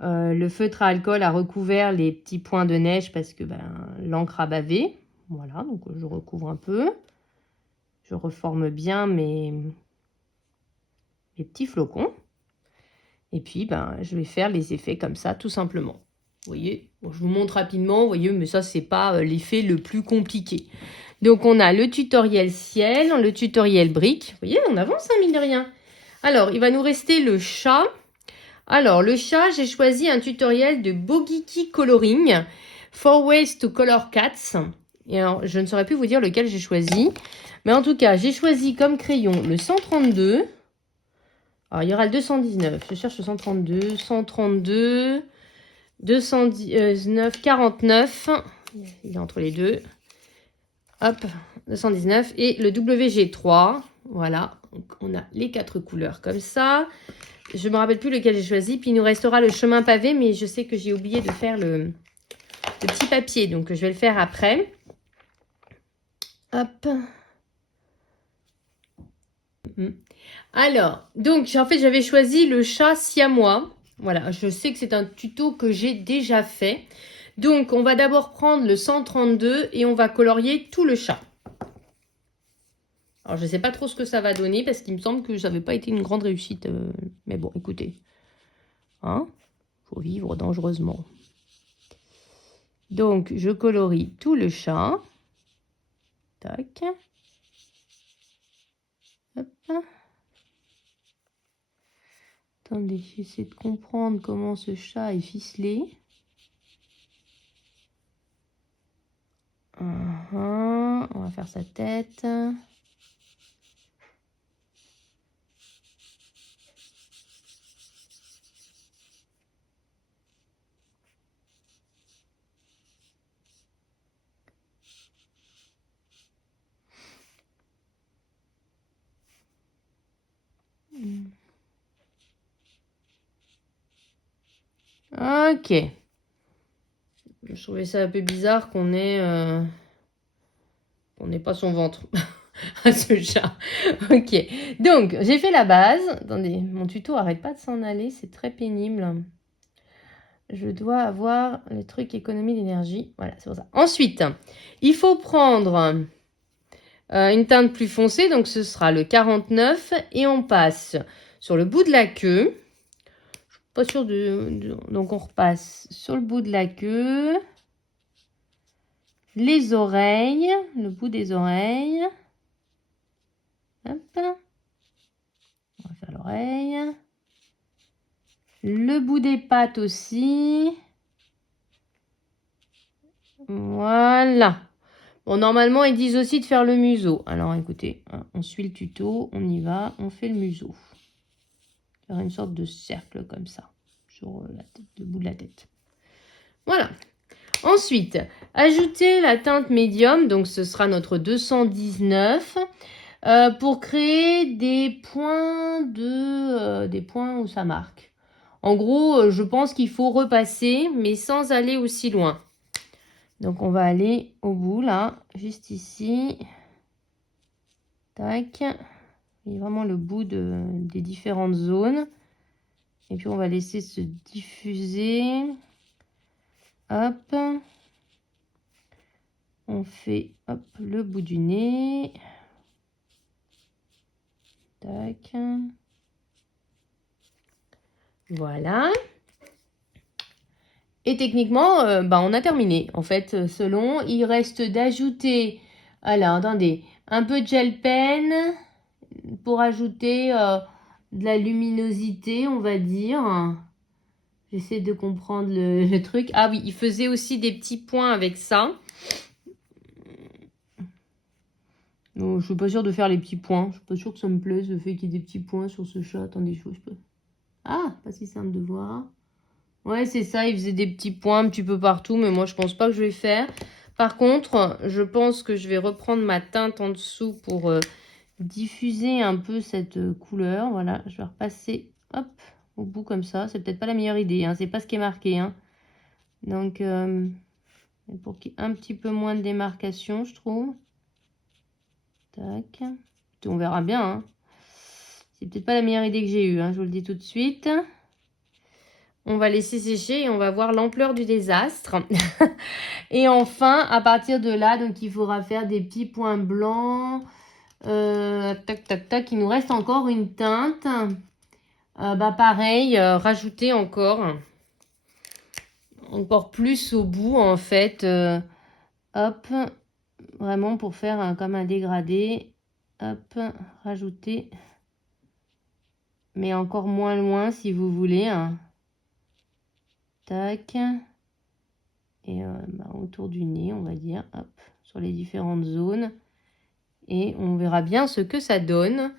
le feutre à alcool a recouvert les petits points de neige parce que l'encre a bavé. Voilà. Donc, je recouvre un peu. Je reforme bien mes petits flocons. Et puis, je vais faire les effets comme ça, tout simplement. Vous voyez, bon, je vous montre rapidement, vous voyez, mais ça, c'est pas l'effet le plus compliqué. Donc, on a le tutoriel ciel, le tutoriel brique. Vous voyez, on avance, mine de rien. Alors, il va nous rester le chat. Alors, le chat, j'ai choisi un tutoriel de Bogiki Coloring. 4 Ways to Color Cats. Et alors, je ne saurais plus vous dire lequel j'ai choisi. Mais en tout cas, j'ai choisi comme crayon le 132. Alors, il y aura le 219. Je cherche le 132. 132. 219, 49. Il est entre les deux. Hop, 219. Et le WG3. Voilà. Donc, on a les 4 couleurs comme ça. Je ne me rappelle plus lequel j'ai choisi. Puis, il nous restera le chemin pavé. Mais je sais que j'ai oublié de faire le petit papier. Donc, je vais le faire après. Hop. Alors, donc, en fait, j'avais choisi le chat siamois. Voilà, je sais que c'est un tuto que j'ai déjà fait. Donc, on va d'abord prendre le 132 et on va colorier tout le chat. Alors, je ne sais pas trop ce que ça va donner parce qu'il me semble que ça n'avait pas été une grande réussite. Mais bon, écoutez. Hein? Faut vivre dangereusement. Donc, je colorie tout le chat. Tac. Hop. Attendez, j'essaie de comprendre comment ce chat est ficelé. On va faire sa tête. Ok. Je trouvais ça un peu bizarre qu'on ait... on n'ait pas son ventre à ce chat. Ok. Donc, j'ai fait la base. Attendez, mon tuto arrête pas de s'en aller. C'est très pénible. Je dois avoir le truc économie d'énergie. Voilà, c'est pour ça. Ensuite, il faut prendre une teinte plus foncée. Donc, ce sera le 49. Et on passe sur le bout de la queue. Je suis pas sûre donc on repasse sur le bout de la queue. Les oreilles, le bout des oreilles. Hop. On va faire l'oreille. Le bout des pattes aussi. Voilà. Bon, normalement, ils disent aussi de faire le museau. Alors, écoutez, on suit le tuto, on y va, on fait le museau. Faire une sorte de cercle comme ça, sur la tête, le bout de la tête. Voilà. Ensuite, ajouter la teinte médium, donc ce sera notre 219, pour créer des points où ça marque. En gros, je pense qu'il faut repasser, mais sans aller aussi loin. Donc, on va aller au bout, là, juste ici. Tac. Et vraiment le bout des différentes zones. Et puis, on va laisser se diffuser. Hop. On fait, hop, le bout du nez. Tac. Voilà. Et techniquement, on a terminé. En fait, selon, il reste d'ajouter, alors, attendez, un peu de gel pen pour ajouter de la luminosité, on va dire. J'essaie de comprendre le truc. Ah oui, il faisait aussi des petits points avec ça. Non, je suis pas sûre de faire les petits points. Je suis pas sûre que ça me plaise, le fait qu'il y ait des petits points sur ce chat. Attendez, je peux... Ah, pas si simple de voir. Ouais, c'est ça, il faisait des petits points un petit peu partout, mais moi, je pense pas que je vais faire. Par contre, je pense que je vais reprendre ma teinte en dessous pour diffuser un peu cette couleur. Voilà, je vais repasser, hop, au bout comme ça. C'est peut-être pas la meilleure idée, hein. C'est pas ce qui est marqué, hein. Donc, pour qu'il y ait un petit peu moins de démarcation, je trouve. Tac. On verra bien, hein. C'est peut-être pas la meilleure idée que j'ai eue, hein, je vous le dis tout de suite. On va laisser sécher et on va voir l'ampleur du désastre. Et enfin, à partir de là, donc il faudra faire des petits points blancs. Tac, tac, tac. Il nous reste encore une teinte. Pareil, rajouter encore plus au bout, en fait. Hop, vraiment pour faire comme un dégradé. Hop, rajouter. Mais encore moins loin, si vous voulez, hein. Tac. Et autour du nez, on va dire, hop, sur les différentes zones. Et on verra bien ce que ça donne.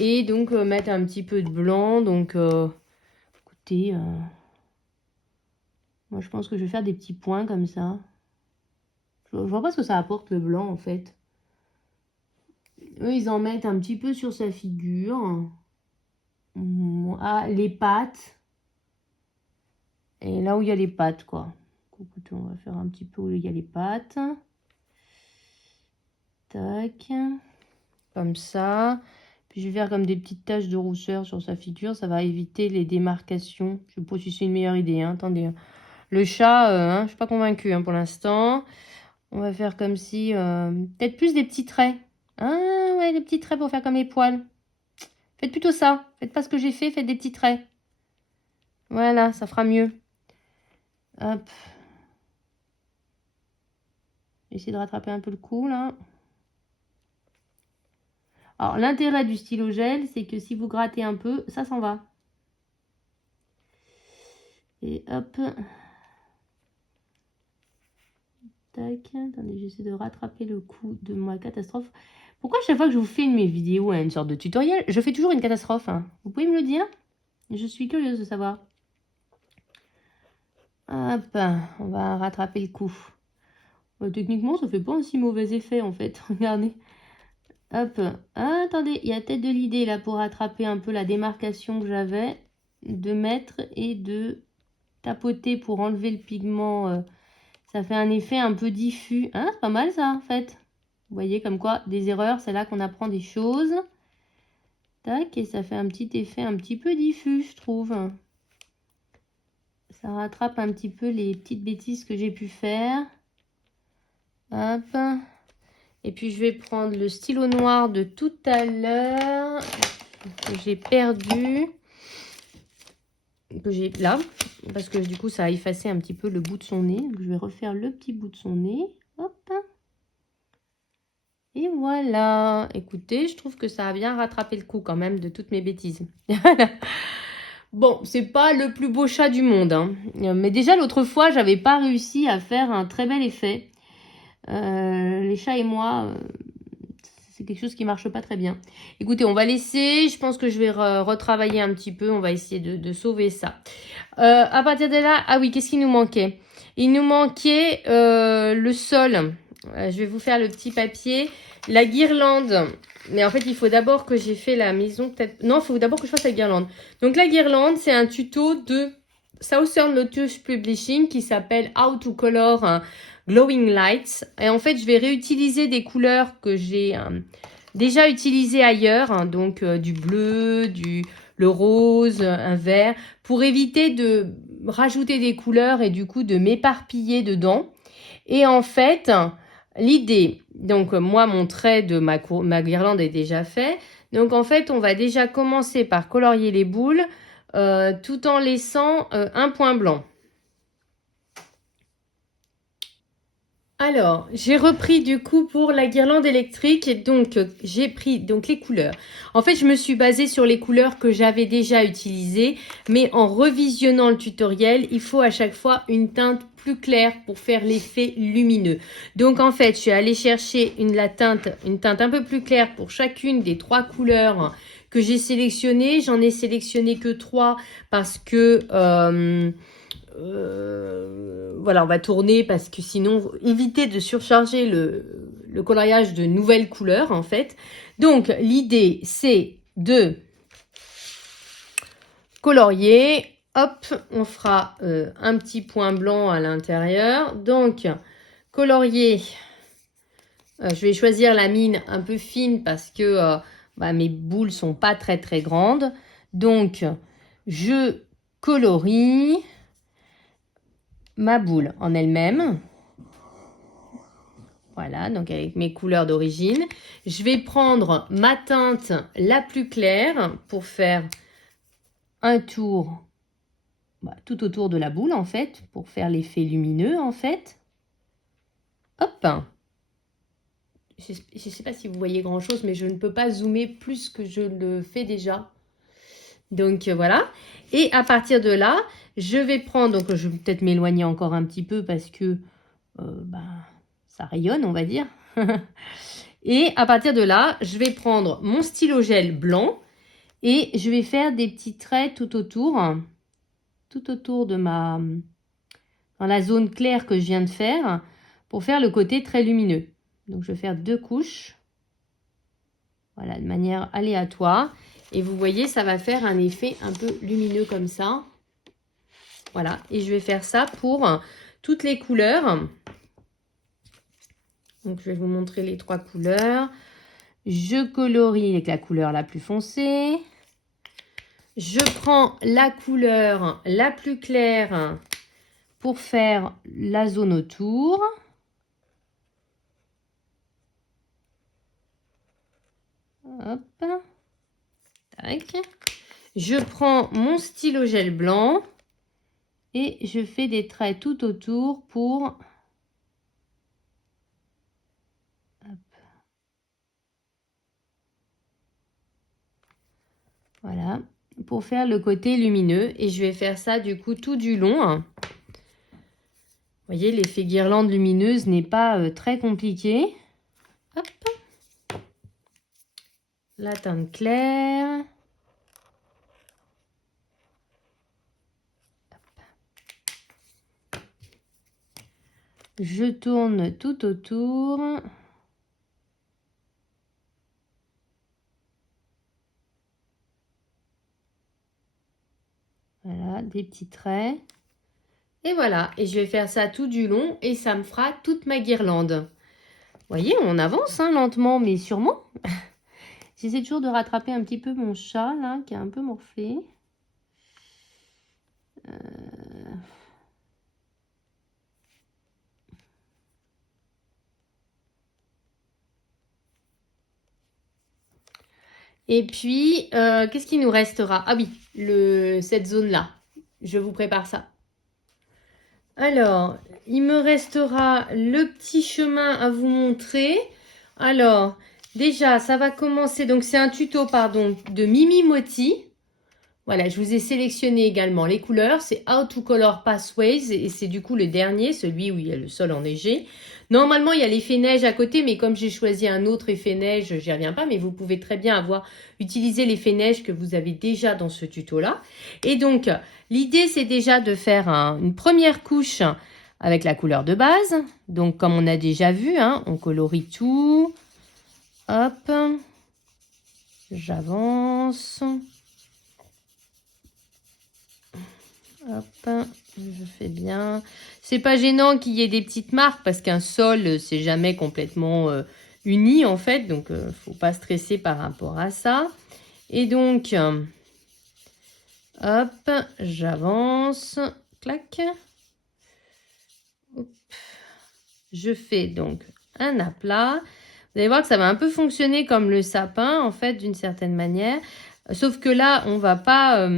Et donc, mettre un petit peu de blanc. Donc, écoutez, moi, je pense que je vais faire des petits points comme ça. Je vois pas ce que ça apporte, le blanc, en fait. Eux, ils en mettent un petit peu sur sa figure. Ah, les pattes. Et là où il y a les pattes, quoi. Écoutez, on va faire un petit peu où il y a les pattes. Tac. Comme ça. Puis je vais faire comme des petites taches de rousseur sur sa figure. Ça va éviter les démarcations. Je ne sais pas si c'est une meilleure idée, hein. Attendez. Le chat, je ne suis pas convaincue, hein, pour l'instant. On va faire comme si... peut-être plus des petits traits. Ah ouais, des petits traits pour faire comme les poils. Faites plutôt ça. Faites pas ce que j'ai fait, faites des petits traits. Voilà, ça fera mieux. Hop. Essayez de rattraper un peu le cou, là. Alors, l'intérêt du stylo gel, c'est que si vous grattez un peu, ça s'en va. Et hop. Tac. Attendez, j'essaie de rattraper le coup de ma catastrophe. Pourquoi chaque fois que je vous fais mes vidéos, une sorte de tutoriel, je fais toujours une catastrophe, hein? Vous pouvez me le dire? Je suis curieuse de savoir. Hop, on va rattraper le coup. Techniquement, ça fait pas un si mauvais effet, en fait. Regardez. Hop. Ah, attendez, il y a peut-être de l'idée, là, pour rattraper un peu la démarcation que j'avais. De mettre et de tapoter pour enlever le pigment. Ça fait un effet un peu diffus. Hein, c'est pas mal, ça, en fait. Vous voyez, comme quoi, des erreurs, c'est là qu'on apprend des choses. Tac, et ça fait un petit effet un petit peu diffus, je trouve. Ça rattrape un petit peu les petites bêtises que j'ai pu faire. Hop. Et puis, je vais prendre le stylo noir de tout à l'heure. que j'ai perdu, que j'ai là, parce que du coup ça a effacé un petit peu le bout de son nez. Donc, je vais refaire le petit bout de son nez. Hop. Et voilà. Écoutez, je trouve que ça a bien rattrapé le coup quand même de toutes mes bêtises. Bon, c'est pas le plus beau chat du monde, hein. Mais déjà l'autre fois, j'avais pas réussi à faire un très bel effet. Les chats et moi, c'est quelque chose qui marche pas très bien. Écoutez, on va laisser. Je pense que je vais retravailler un petit peu. On va essayer de sauver ça. À partir de là, ah oui, qu'est-ce qu'il nous manquait? Il nous manquait le sol. Je vais vous faire le petit papier. La guirlande. Mais en fait, il faut d'abord que j'ai fait la maison. Peut-être. Non, il faut d'abord que je fasse la guirlande. Donc la guirlande, c'est un tuto de Southern Lotus Publishing qui s'appelle How to Color Glowing Lights. Et en fait, je vais réutiliser des couleurs que j'ai déjà utilisées ailleurs. Hein, donc du bleu, le rose, un vert, pour éviter de rajouter des couleurs et du coup de m'éparpiller dedans. Et en fait, l'idée, donc moi mon trait de ma guirlande est déjà fait. Donc en fait, on va déjà commencer par colorier les boules tout en laissant un point blanc. Alors, j'ai repris du coup pour la guirlande électrique et donc j'ai pris donc les couleurs. En fait, je me suis basée sur les couleurs que j'avais déjà utilisées, mais en revisionnant le tutoriel, il faut à chaque fois une teinte plus claire pour faire l'effet lumineux. Donc en fait, je suis allée chercher une teinte un peu plus claire pour chacune des 3 couleurs que j'ai sélectionnées. J'en ai sélectionné que 3 parce que voilà, on va tourner parce que sinon, éviter de surcharger le coloriage de nouvelles couleurs, en fait. Donc, l'idée, c'est de colorier. Hop, on fera un petit point blanc à l'intérieur. Donc, colorier. Je vais choisir la mine un peu fine parce que mes boules sont pas très, très grandes. Donc, je colorie ma boule en elle-même. Voilà, donc avec mes couleurs d'origine. Je vais prendre ma teinte la plus claire pour faire un tour tout autour de la boule en fait, pour faire l'effet lumineux en fait. Hop. Je ne sais pas si vous voyez grand chose, mais je ne peux pas zoomer plus que je le fais déjà. Donc voilà. Et à partir de là, je vais prendre, donc je vais peut-être m'éloigner encore un petit peu parce que ça rayonne, on va dire. Et à partir de là, je vais prendre mon stylo gel blanc et je vais faire des petits traits tout autour de dans la zone claire que je viens de faire pour faire le côté très lumineux. Donc je vais faire 2 couches, voilà, de manière aléatoire. Et vous voyez, ça va faire un effet un peu lumineux comme ça. Voilà, et je vais faire ça pour toutes les couleurs. Donc, je vais vous montrer les 3 couleurs. Je colorie avec la couleur la plus foncée. Je prends la couleur la plus claire pour faire la zone autour. Hop. Tac. Je prends mon stylo gel blanc et je fais des traits tout autour pour... Hop. Voilà, pour faire le côté lumineux. Et je vais faire ça du coup tout du long. Vous voyez, l'effet guirlande lumineuse n'est pas très compliqué. Hop. La teinte claire. Je tourne tout autour. Voilà, des petits traits. Et voilà, et je vais faire ça tout du long et ça me fera toute ma guirlande. Vous voyez, on avance hein, lentement mais sûrement. J'essaie toujours de rattraper un petit peu mon chat là, qui est un peu morflé. Et puis, qu'est-ce qui nous restera? Ah oui, cette zone-là. Je vous prépare ça. Alors, il me restera le petit chemin à vous montrer. Alors, déjà, ça va commencer. Donc, c'est un tuto, pardon, de Mimi Moti. Voilà, je vous ai sélectionné également les couleurs. C'est How to Color Pathways et c'est du coup le dernier, celui où il y a le sol enneigé. Normalement, il y a l'effet neige à côté, mais comme j'ai choisi un autre effet neige, j'y reviens pas. Mais vous pouvez très bien utiliser l'effet neige que vous avez déjà dans ce tuto-là. Et donc, l'idée, c'est déjà de faire une première couche avec la couleur de base. Donc, comme on a déjà vu, hein, on colorie tout. Hop, j'avance. Hop, je fais bien. C'est pas gênant qu'il y ait des petites marques parce qu'un sol, c'est jamais complètement uni en fait. Donc, faut pas stresser par rapport à ça. Et donc, hop, j'avance. Clac. Hop. Je fais donc un aplat. Vous allez voir que ça va un peu fonctionner comme le sapin en fait d'une certaine manière. Sauf que là, on va pas...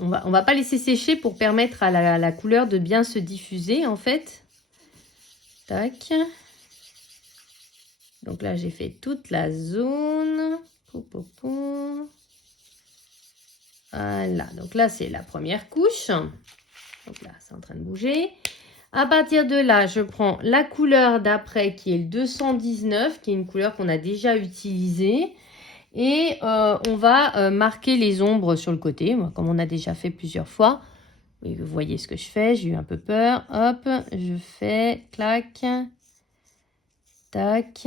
on va pas laisser sécher pour permettre à la couleur de bien se diffuser en fait. Tac. Donc là, j'ai fait toute la zone. Voilà, donc là, c'est la première couche. Donc là, c'est en train de bouger. À partir de là, je prends la couleur d'après qui est le 219, qui est une couleur qu'on a déjà utilisée. Et on va marquer les ombres sur le côté, comme on a déjà fait plusieurs fois. Oui, vous voyez ce que je fais, j'ai eu un peu peur. Hop, je fais, clac, tac.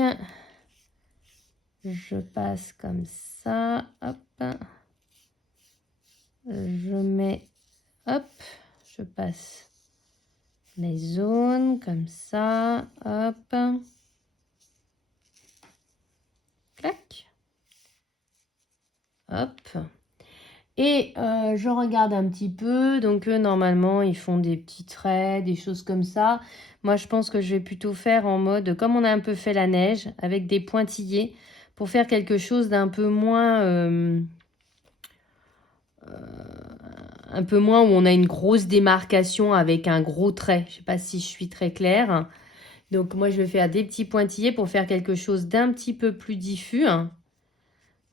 Je passe comme ça, hop. Je mets, hop, je passe les zones comme ça, hop. Clac. Hop. Et je regarde un petit peu. Donc, normalement, ils font des petits traits, des choses comme ça. Moi, je pense que je vais plutôt faire en mode, comme on a un peu fait la neige, avec des pointillés, pour faire quelque chose d'un peu moins... un peu moins où on a une grosse démarcation avec un gros trait. Je ne sais pas si je suis très claire. Donc, moi, je vais faire des petits pointillés pour faire quelque chose d'un petit peu plus diffus.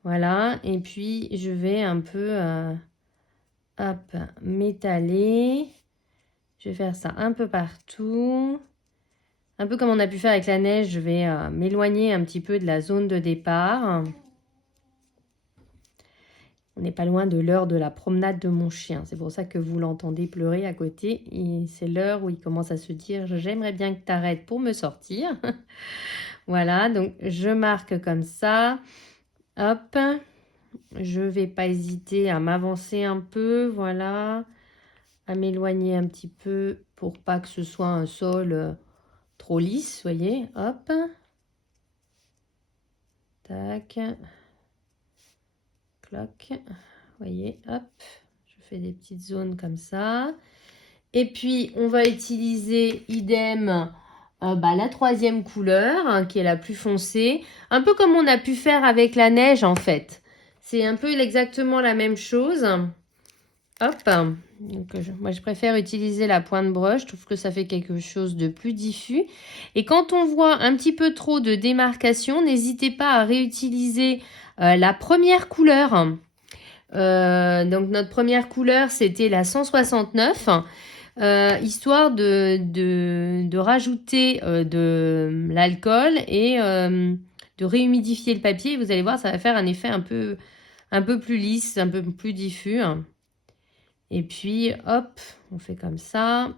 Voilà. Et puis, je vais un peu... hop, m'étaler. Je vais faire ça un peu partout. Un peu comme on a pu faire avec la neige, je vais m'éloigner un petit peu de la zone de départ. On n'est pas loin de l'heure de la promenade de mon chien. C'est pour ça que vous l'entendez pleurer à côté. C'est l'heure où il commence à se dire « J'aimerais bien que tu arrêtes pour me sortir. » Voilà, donc je marque comme ça. Hop, je ne vais pas hésiter à m'avancer un peu. Voilà, à m'éloigner un petit peu pour pas que ce soit un sol trop lisse. Voyez, hop. Tac. Cloc. Voyez, hop. Je fais des petites zones comme ça. Et puis, on va utiliser idem la troisième couleur, hein, qui est la plus foncée. Un peu comme on a pu faire avec la neige, en fait. C'est un peu exactement la même chose. Hop. Donc, moi, je préfère utiliser la pointe brush. Je trouve que ça fait quelque chose de plus diffus. Et quand on voit un petit peu trop de démarcation, n'hésitez pas à réutiliser la première couleur. Donc, notre première couleur, c'était la 169. Histoire de rajouter de l'alcool et de réhumidifier le papier. Vous allez voir, ça va faire un effet un peu plus lisse, un peu plus diffus. Et puis, hop, on fait comme ça.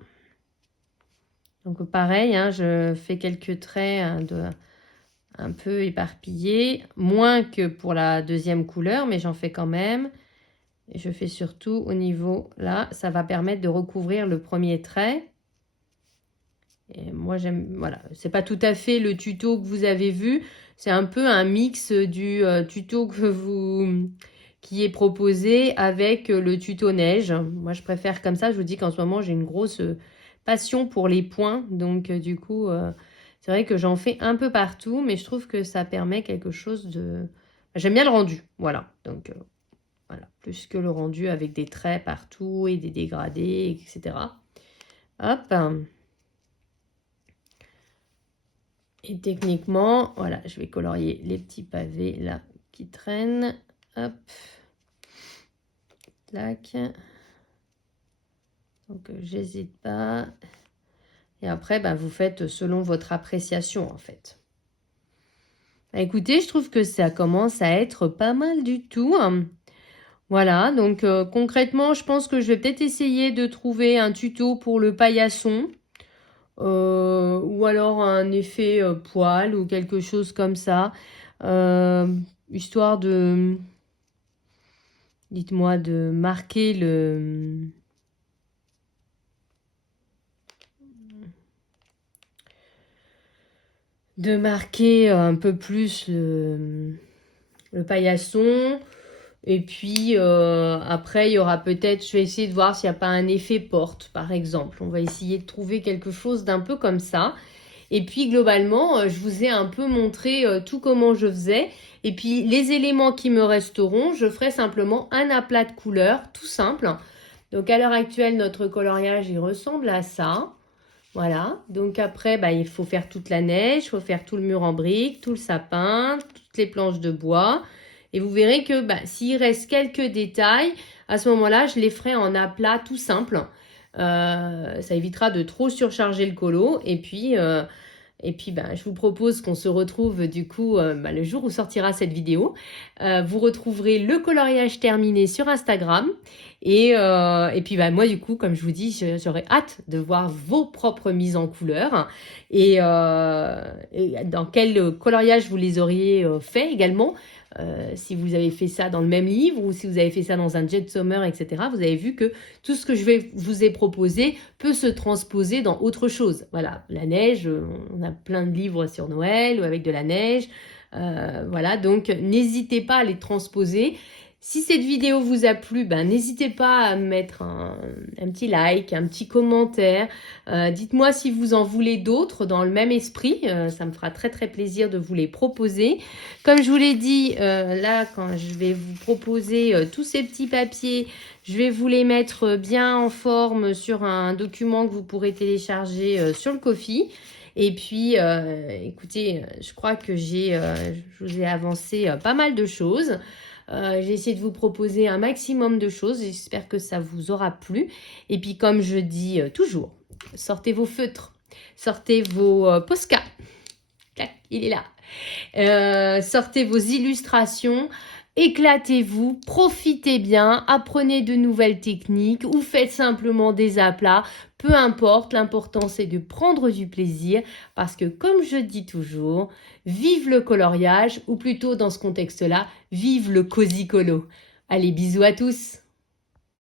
Donc, pareil, hein, je fais quelques traits un peu éparpillés. Moins que pour la deuxième couleur, mais j'en fais quand même. Et je fais surtout au niveau, là, ça va permettre de recouvrir le premier trait. Et moi, j'aime, voilà, c'est pas tout à fait le tuto que vous avez vu. C'est un peu un mix du tuto qui est proposé avec le tuto neige. Moi, je préfère comme ça. Je vous dis qu'en ce moment, j'ai une grosse passion pour les points. Donc, du coup, C'est vrai que j'en fais un peu partout, mais je trouve que ça permet quelque chose de... J'aime bien le rendu, voilà. Donc, voilà, plus que le rendu avec des traits partout et des dégradés, etc. Hop. Et techniquement, voilà, je vais colorier les petits pavés là qui traînent. Hop. Tac. Donc, j'hésite pas. Et après, bah, vous faites selon votre appréciation, en fait. Bah, écoutez, je trouve que ça commence à être pas mal du tout. Voilà, donc concrètement, je pense que je vais peut-être essayer de trouver un tuto pour le paillasson. Ou alors un effet poil ou quelque chose comme ça. Histoire de... Dites-moi de marquer le... De marquer un peu plus le paillasson. Et puis après, il y aura peut-être, je vais essayer de voir s'il n'y a pas un effet porte, par exemple. On va essayer de trouver quelque chose d'un peu comme ça. Et puis globalement, je vous ai un peu montré tout comment je faisais. Et puis les éléments qui me resteront, je ferai simplement un aplat de couleurs, tout simple. Donc à l'heure actuelle, notre coloriage, il ressemble à ça. Voilà, donc après, bah, il faut faire toute la neige, il faut faire tout le mur en briques, tout le sapin, toutes les planches de bois. Et vous verrez que bah, s'il reste quelques détails, à ce moment-là, je les ferai en aplat tout simple. Ça évitera de trop surcharger le colo. Et puis, ben, je vous propose qu'on se retrouve du coup le jour où sortira cette vidéo. Vous retrouverez le coloriage terminé sur Instagram. Et puis, ben, moi, du coup, comme je vous dis, j'aurais hâte de voir vos propres mises en couleur et dans quel coloriage vous les auriez fait également. Si vous avez fait ça dans le même livre ou si vous avez fait ça dans un Jet Summer, etc., vous avez vu que tout ce que vous ai proposé peut se transposer dans autre chose. Voilà, la neige, on a plein de livres sur Noël ou avec de la neige. Voilà, donc n'hésitez pas à les transposer. Si cette vidéo vous a plu, ben, n'hésitez pas à mettre un petit like, un petit commentaire. Dites-moi si vous en voulez d'autres dans le même esprit. Ça me fera très très plaisir de vous les proposer. Comme je vous l'ai dit, là, quand je vais vous proposer tous ces petits papiers, je vais vous les mettre bien en forme sur un document que vous pourrez télécharger sur le Ko-fi. Et puis, écoutez, je crois que je vous ai avancé pas mal de choses. J'ai essayé de vous proposer un maximum de choses. J'espère que ça vous aura plu. Et puis, comme je dis toujours, sortez vos feutres, sortez vos Posca. Clac, il est là. Sortez vos illustrations. Éclatez-vous, profitez bien, apprenez de nouvelles techniques ou faites simplement des aplats. Peu importe, l'important c'est de prendre du plaisir parce que comme je dis toujours, vive le coloriage ou plutôt dans ce contexte-là, vive le cosy colo. Allez, bisous à tous!